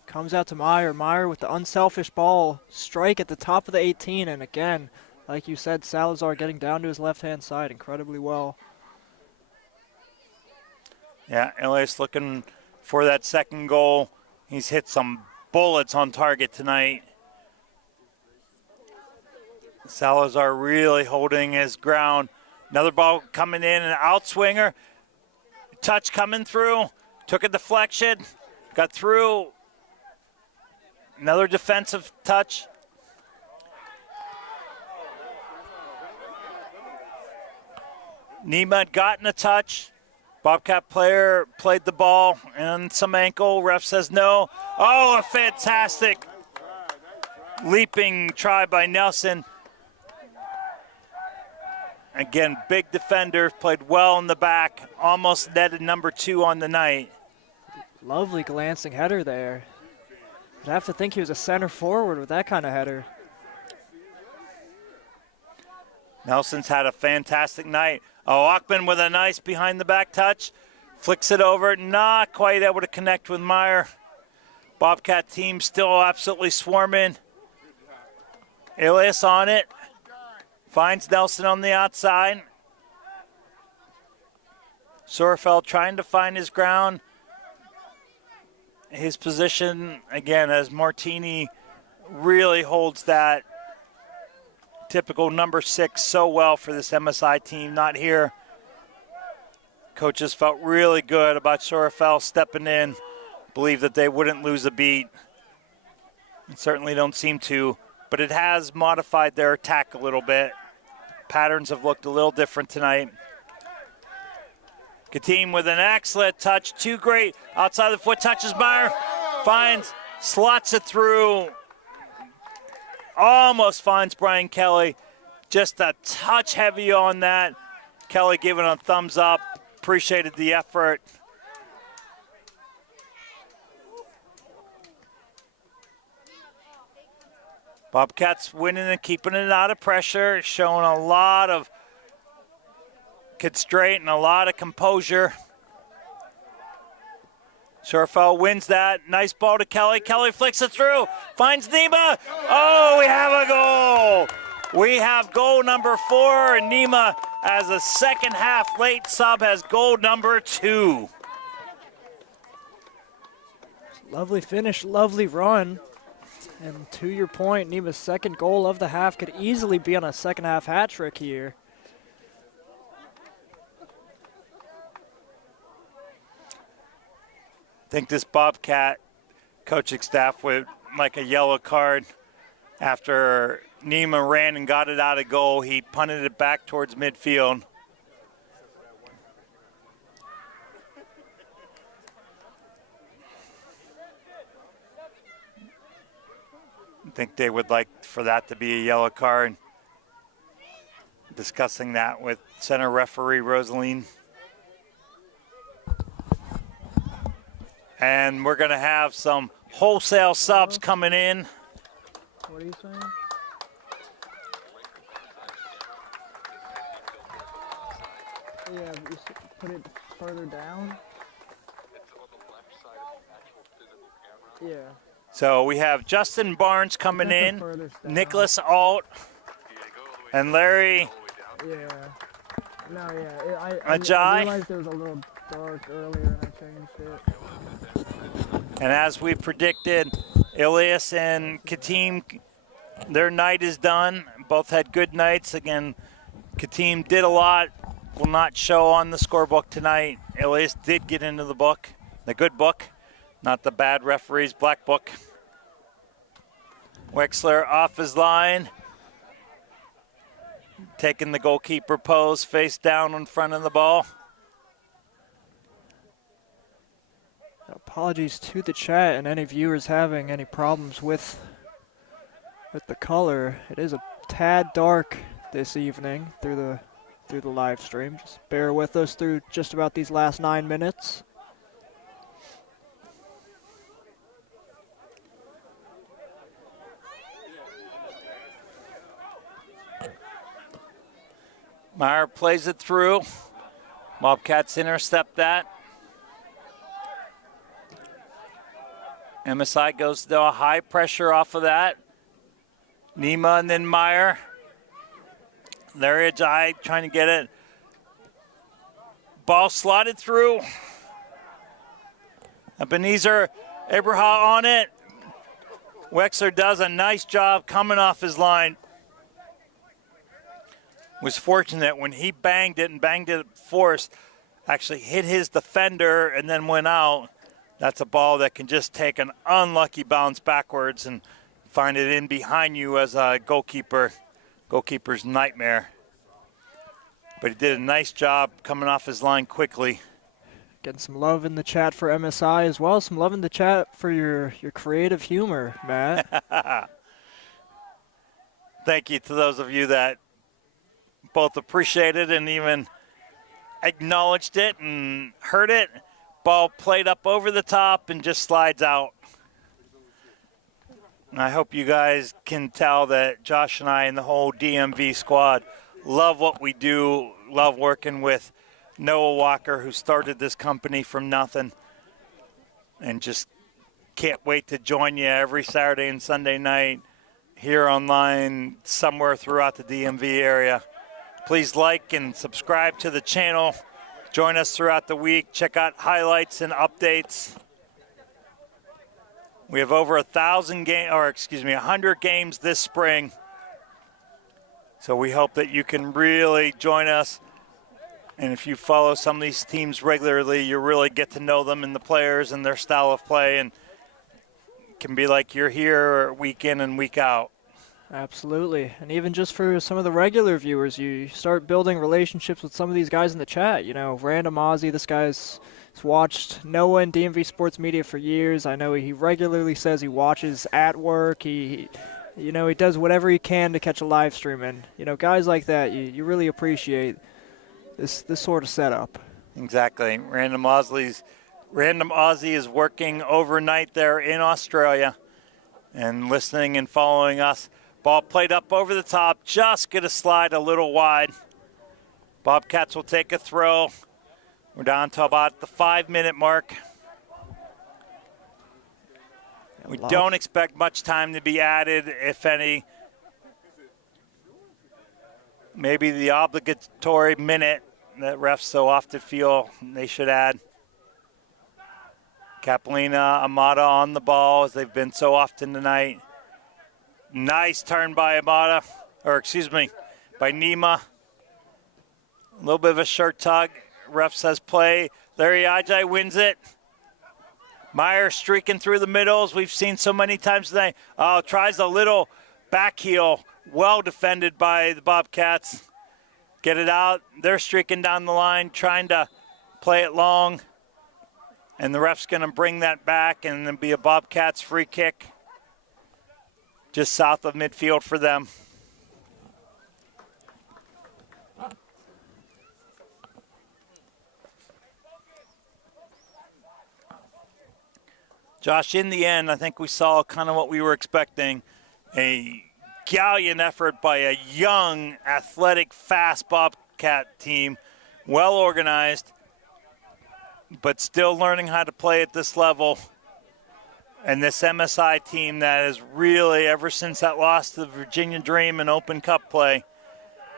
Comes out to Meyer. Meyer with the unselfish ball, strike at the top of the 18, and again, like you said, Salazar getting down to his left-hand side incredibly well. Yeah, Elias looking for that second goal. He's hit some bullets on target tonight. Salazar really holding his ground. Another ball coming in, an outswinger. Touch coming through. Took a deflection. got through. Another defensive touch. Nima had gotten a touch. Bobcat player played the ball and some ankle. Ref says no. Oh, a fantastic leaping try by Nelson. Again, big defender, played well in the back, almost netted number 2 on the night. Lovely glancing header there. I'd have to think he was a center forward with that kind of header. Nelson's had a fantastic night. Oh, Ackman with a nice behind the back touch. Flicks it over, not quite able to connect with Meyer. Bobcat team still absolutely swarming. Elias on it. Finds Nelson on the outside. Sorfeld trying to find his ground. His position, again, as Martini really holds that typical number 6 so well for this MSI team. Not here. Coaches felt really good about Sorfeld stepping in. Believe that they wouldn't lose a beat. And certainly don't seem to, but it has modified their attack a little bit. Patterns have looked a little different tonight. Katim with an excellent touch. 2 great outside the foot touches. Meyer finds, slots it through. Almost finds Brian Kelly. Just a touch heavy on that. Kelly giving a thumbs up. Appreciated the effort. Bobcats winning and keeping it out of pressure, showing a lot of constraint and a lot of composure. Sorfeld wins that. Nice ball to Kelly. Kelly flicks it through. Finds Nima. Oh, we have a goal. We have goal number 4, and Nima, as a second half late sub, has goal number 2. Lovely finish, lovely run. And to your point, Nima's second goal of the half could easily be on a second half hat trick here. I think this Bobcat coaching staff would like a yellow card after Nima ran and got it out of goal. He punted it back towards midfield. I think they would like for that to be a yellow card. Discussing that with center referee Rosaline. And we're going to have some wholesale subs coming in. What are you saying? Yeah, you put it further down. Yeah. So we have Justin Barnes coming in, Nicholas Alt, and Larry. Yeah. No, yeah. I Ajay. realized it was a little dark earlier and I changed it. And as we predicted, Elias and Katim, their night is done. Both had good nights. Again, Katim did a lot. Will not show on the scorebook tonight. Elias did get into the book, the good book, not the bad referees black book. Wexler off his line. Taking the goalkeeper pose, face down in front of the ball. Apologies to the chat and any viewers having any problems with the color. It is a tad dark this evening through the live stream. Just bear with us through just about these last 9 minutes. Meyer plays it through. Bobcats intercept that. MSI goes to a high pressure off of that. Nima and then Meyer. Larry Ajay trying to get it. Ball slotted through. Ebenezer Abraha on it. Wexler does a nice job coming off his line. Was fortunate when he banged it forced, actually hit his defender and then went out. That's a ball that can just take an unlucky bounce backwards and find it in behind you as a goalkeeper's nightmare. But he did a nice job coming off his line quickly. Getting some love in the chat for MSI as well. Some love in the chat for your creative humor, Matt. Thank you to those of you that both appreciated and even acknowledged it and heard it. Ball played up over the top and just slides out. And I hope you guys can tell that Josh and I and the whole DMV squad love what we do, love working with Noah Walker, who started this company from nothing, and just can't wait to join you every Saturday and Sunday night here online somewhere throughout the DMV area. Please like and subscribe to the channel. Join us throughout the week. Check out highlights and updates. We have over 100 games this spring. So we hope that you can really join us. And if you follow some of these teams regularly, you really get to know them and the players and their style of play, and it can be like you're here week in and week out. Absolutely. And even just for some of the regular viewers, you start building relationships with some of these guys in the chat. You know, Random Ozzy, this guy's watched Noah and DMV Sports Media for years. I know he regularly says he watches at work. He does whatever he can to catch a live stream. And, guys like that, you really appreciate this sort of setup. Exactly. Random Ozzy is working overnight there in Australia and listening and following us. Ball played up over the top, just going to slide a little wide. Bobcats will take a throw. We're down to about the 5-minute mark. We don't expect much time to be added, if any. Maybe the obligatory minute that refs so often feel they should add. Capelina, Amata on the ball, as they've been so often tonight. Nice turn by by Nima. A little bit of a short tug. Ref says play. Larry Ajay wins it. Meyer streaking through the middles. We've seen so many times today. Tries a little back heel. Well defended by the Bobcats. Get it out. They're streaking down the line, trying to play it long. And the ref's going to bring that back, and it'll be a Bobcats free kick just south of midfield for them. Josh, in the end, I think we saw kind of what we were expecting. A gallant effort by a young, athletic, fast Bobcat team, well organized, but still learning how to play at this level. And this MSI team that has really, ever since that loss to the Virginia Dream in Open Cup play,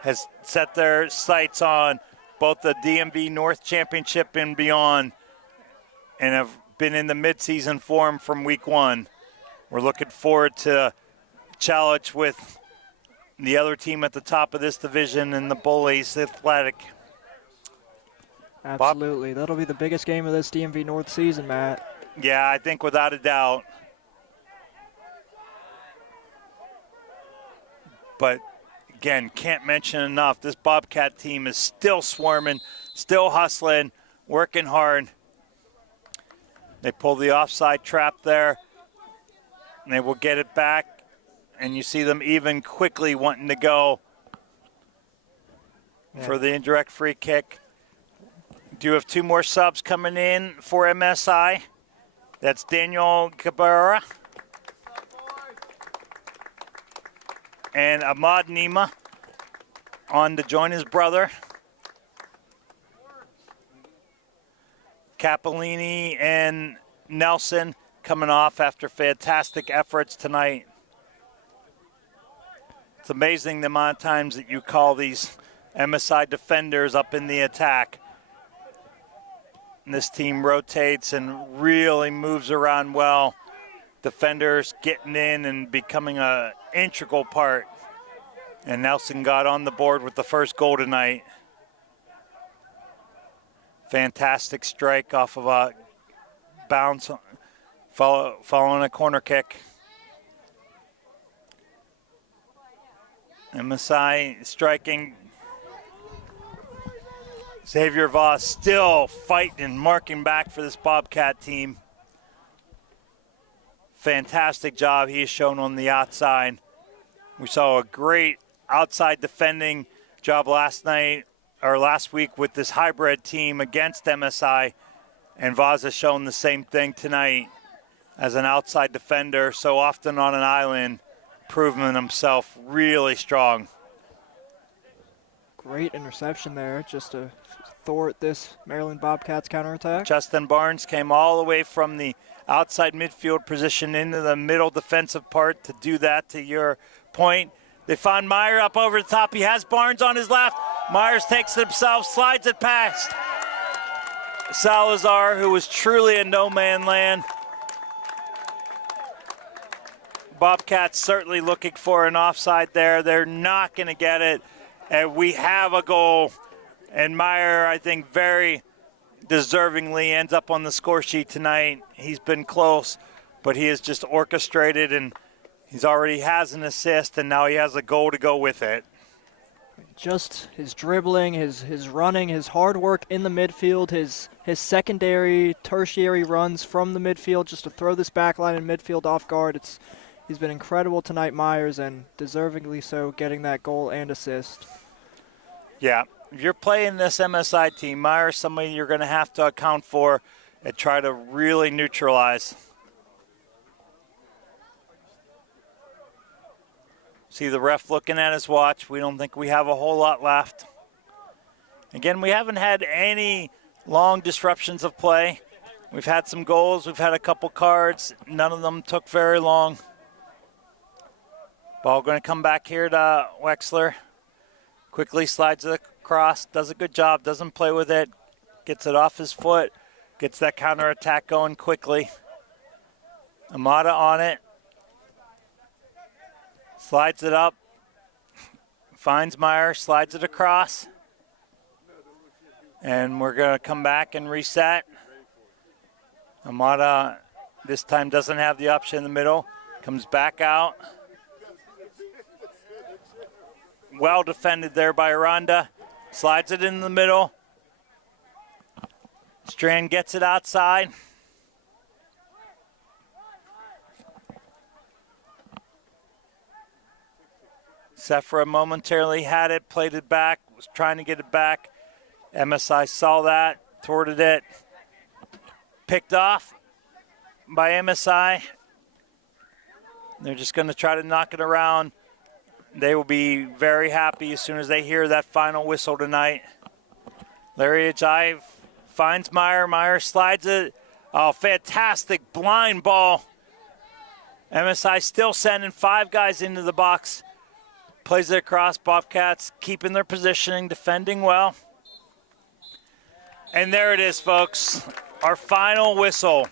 has set their sights on both the DMV North Championship and beyond, and have been in the midseason form from week one. We're looking forward to challenge with the other team at the top of this division and the Bullies Athletic. Absolutely. That'll be the biggest game of this DMV North season, Matt. Yeah, I think without a doubt. But, again, can't mention enough, this Bobcat team is still swarming, still hustling, working hard. They pull the offside trap there, and they will get it back. And you see them even quickly wanting to go for the indirect free kick. Do have two more subs coming in for MSI. That's Daniel Cabrera and Ahmad Nima on to join his brother. Capellini and Nelson coming off after fantastic efforts tonight. It's amazing the amount of times that you call these MSI defenders up in the attack. And this team rotates and really moves around well. Defenders getting in and becoming an integral part. And Nelson got on the board with the first goal tonight. Fantastic strike off of a bounce following a corner kick. MSI striking. Xavier Voss still fighting and marking back for this Bobcat team. Fantastic job he has shown on the outside. We saw a great outside defending job last week with this hybrid team against MSI, and Voss has shown the same thing tonight as an outside defender, so often on an island, proving himself really strong. Great interception there, just to thwart this Maryland Bobcats counterattack. Justin Barnes came all the way from the outside midfield position into the middle defensive part to do that, to your point. They find Meyer up over the top. He has Barnes on his left. Myers takes it himself, slides it past Salazar, who was truly in no man land. Bobcats certainly looking for an offside there. They're not going to get it. And we have a goal. And Meyer, I think, very deservingly ends up on the score sheet tonight. He's been close, but he has just orchestrated, and he's already has an assist, and now he has a goal to go with it. Just his dribbling, his running, his hard work in the midfield, his secondary, tertiary runs from the midfield just to throw this back line in midfield off guard. He's been incredible tonight, Myers, and deservingly so, getting that goal and assist. Yeah, if you're playing this MSI team, Myers somebody you're going to have to account for and try to really neutralize. See the ref looking at his watch. We don't think we have a whole lot left. Again, we haven't had any long disruptions of play. We've had some goals. We've had a couple cards. None of them took very long. Ball going to come back here to Wexler. Quickly slides it across. Does a good job. Doesn't play with it. Gets it off his foot. Gets that counterattack going quickly. Amada on it. Slides it up. Finds Meyer. Slides it across. And we're going to come back and reset. Amada this time doesn't have the option in the middle. Comes back out. Well defended there by Aranda. Slides it in the middle. Strand gets it outside. Sephora momentarily had it, played it back, was trying to get it back. MSI saw that, thwarted it. Picked off by MSI. They're just going to try to knock it around. They will be very happy as soon as they hear that final whistle tonight. Larry Ajayi finds Meyer. Meyer slides it. Oh, fantastic blind ball. MSI still sending 5 guys into the box. Plays it across. Bobcats keeping their positioning, defending well. And there it is, folks. Our final whistle.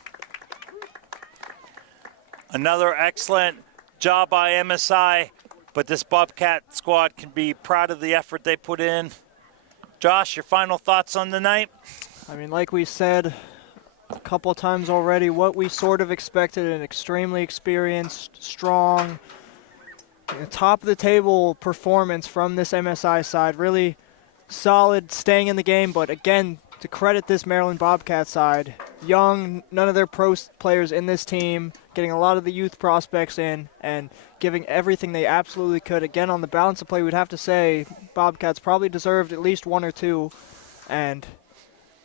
Another excellent job by MSI. But this Bobcat squad can be proud of the effort they put in. Josh, your final thoughts on the night? I mean, like we said a couple of times already, what we sort of expected, an extremely experienced, strong, top-of-the-table performance from this MSI side. Really solid, staying in the game, but again, to credit this Maryland Bobcat side, young, none of their pro players in this team, getting a lot of the youth prospects in, and giving everything they absolutely could. Again, on the balance of play, we'd have to say Bobcats probably deserved at least 1 or 2. And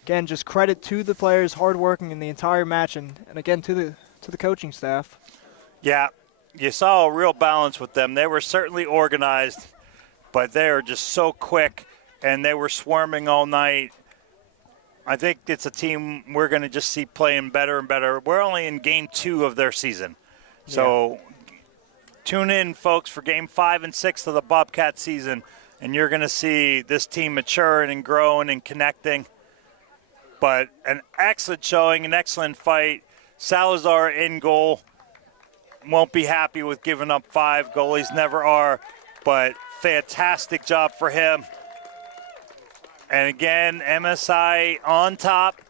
again, just credit to the players, hard working in the entire match, and again to the coaching staff. Yeah, you saw a real balance with them. They were certainly organized, but they were just so quick, and they were swarming all night. I think it's a team we're going to just see playing better and better. We're only in game 2 of their season. So tune in, folks, for game 5 and 6 of the Bobcat season, and you're going to see this team maturing and growing and connecting. But an excellent showing, an excellent fight. Salazar in goal. Won't be happy with giving up 5. Goalies never are, but fantastic job for him. And again, MSI on top,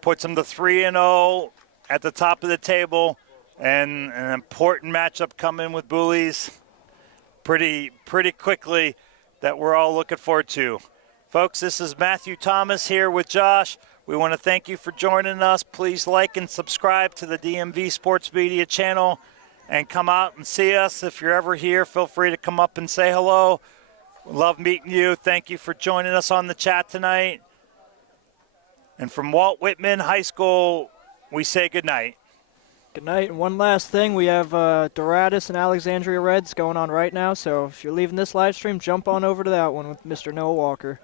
puts them to 3-0 at the top of the table, and an important matchup coming with Bullies pretty quickly that we're all looking forward to. Folks, this is Matthew Thomas here with Josh. We want to thank you for joining us. Please like and subscribe to the DMV Sports Media channel and come out and see us. If you're ever here, feel free to come up and say hello. Love meeting you. Thank you for joining us on the chat tonight. And from Walt Whitman High School, we say good night. Good night. And one last thing, we have Doratus and Alexandria Reds going on right now, so if you're leaving this live stream, jump on over to that one with Mr. Noah Walker.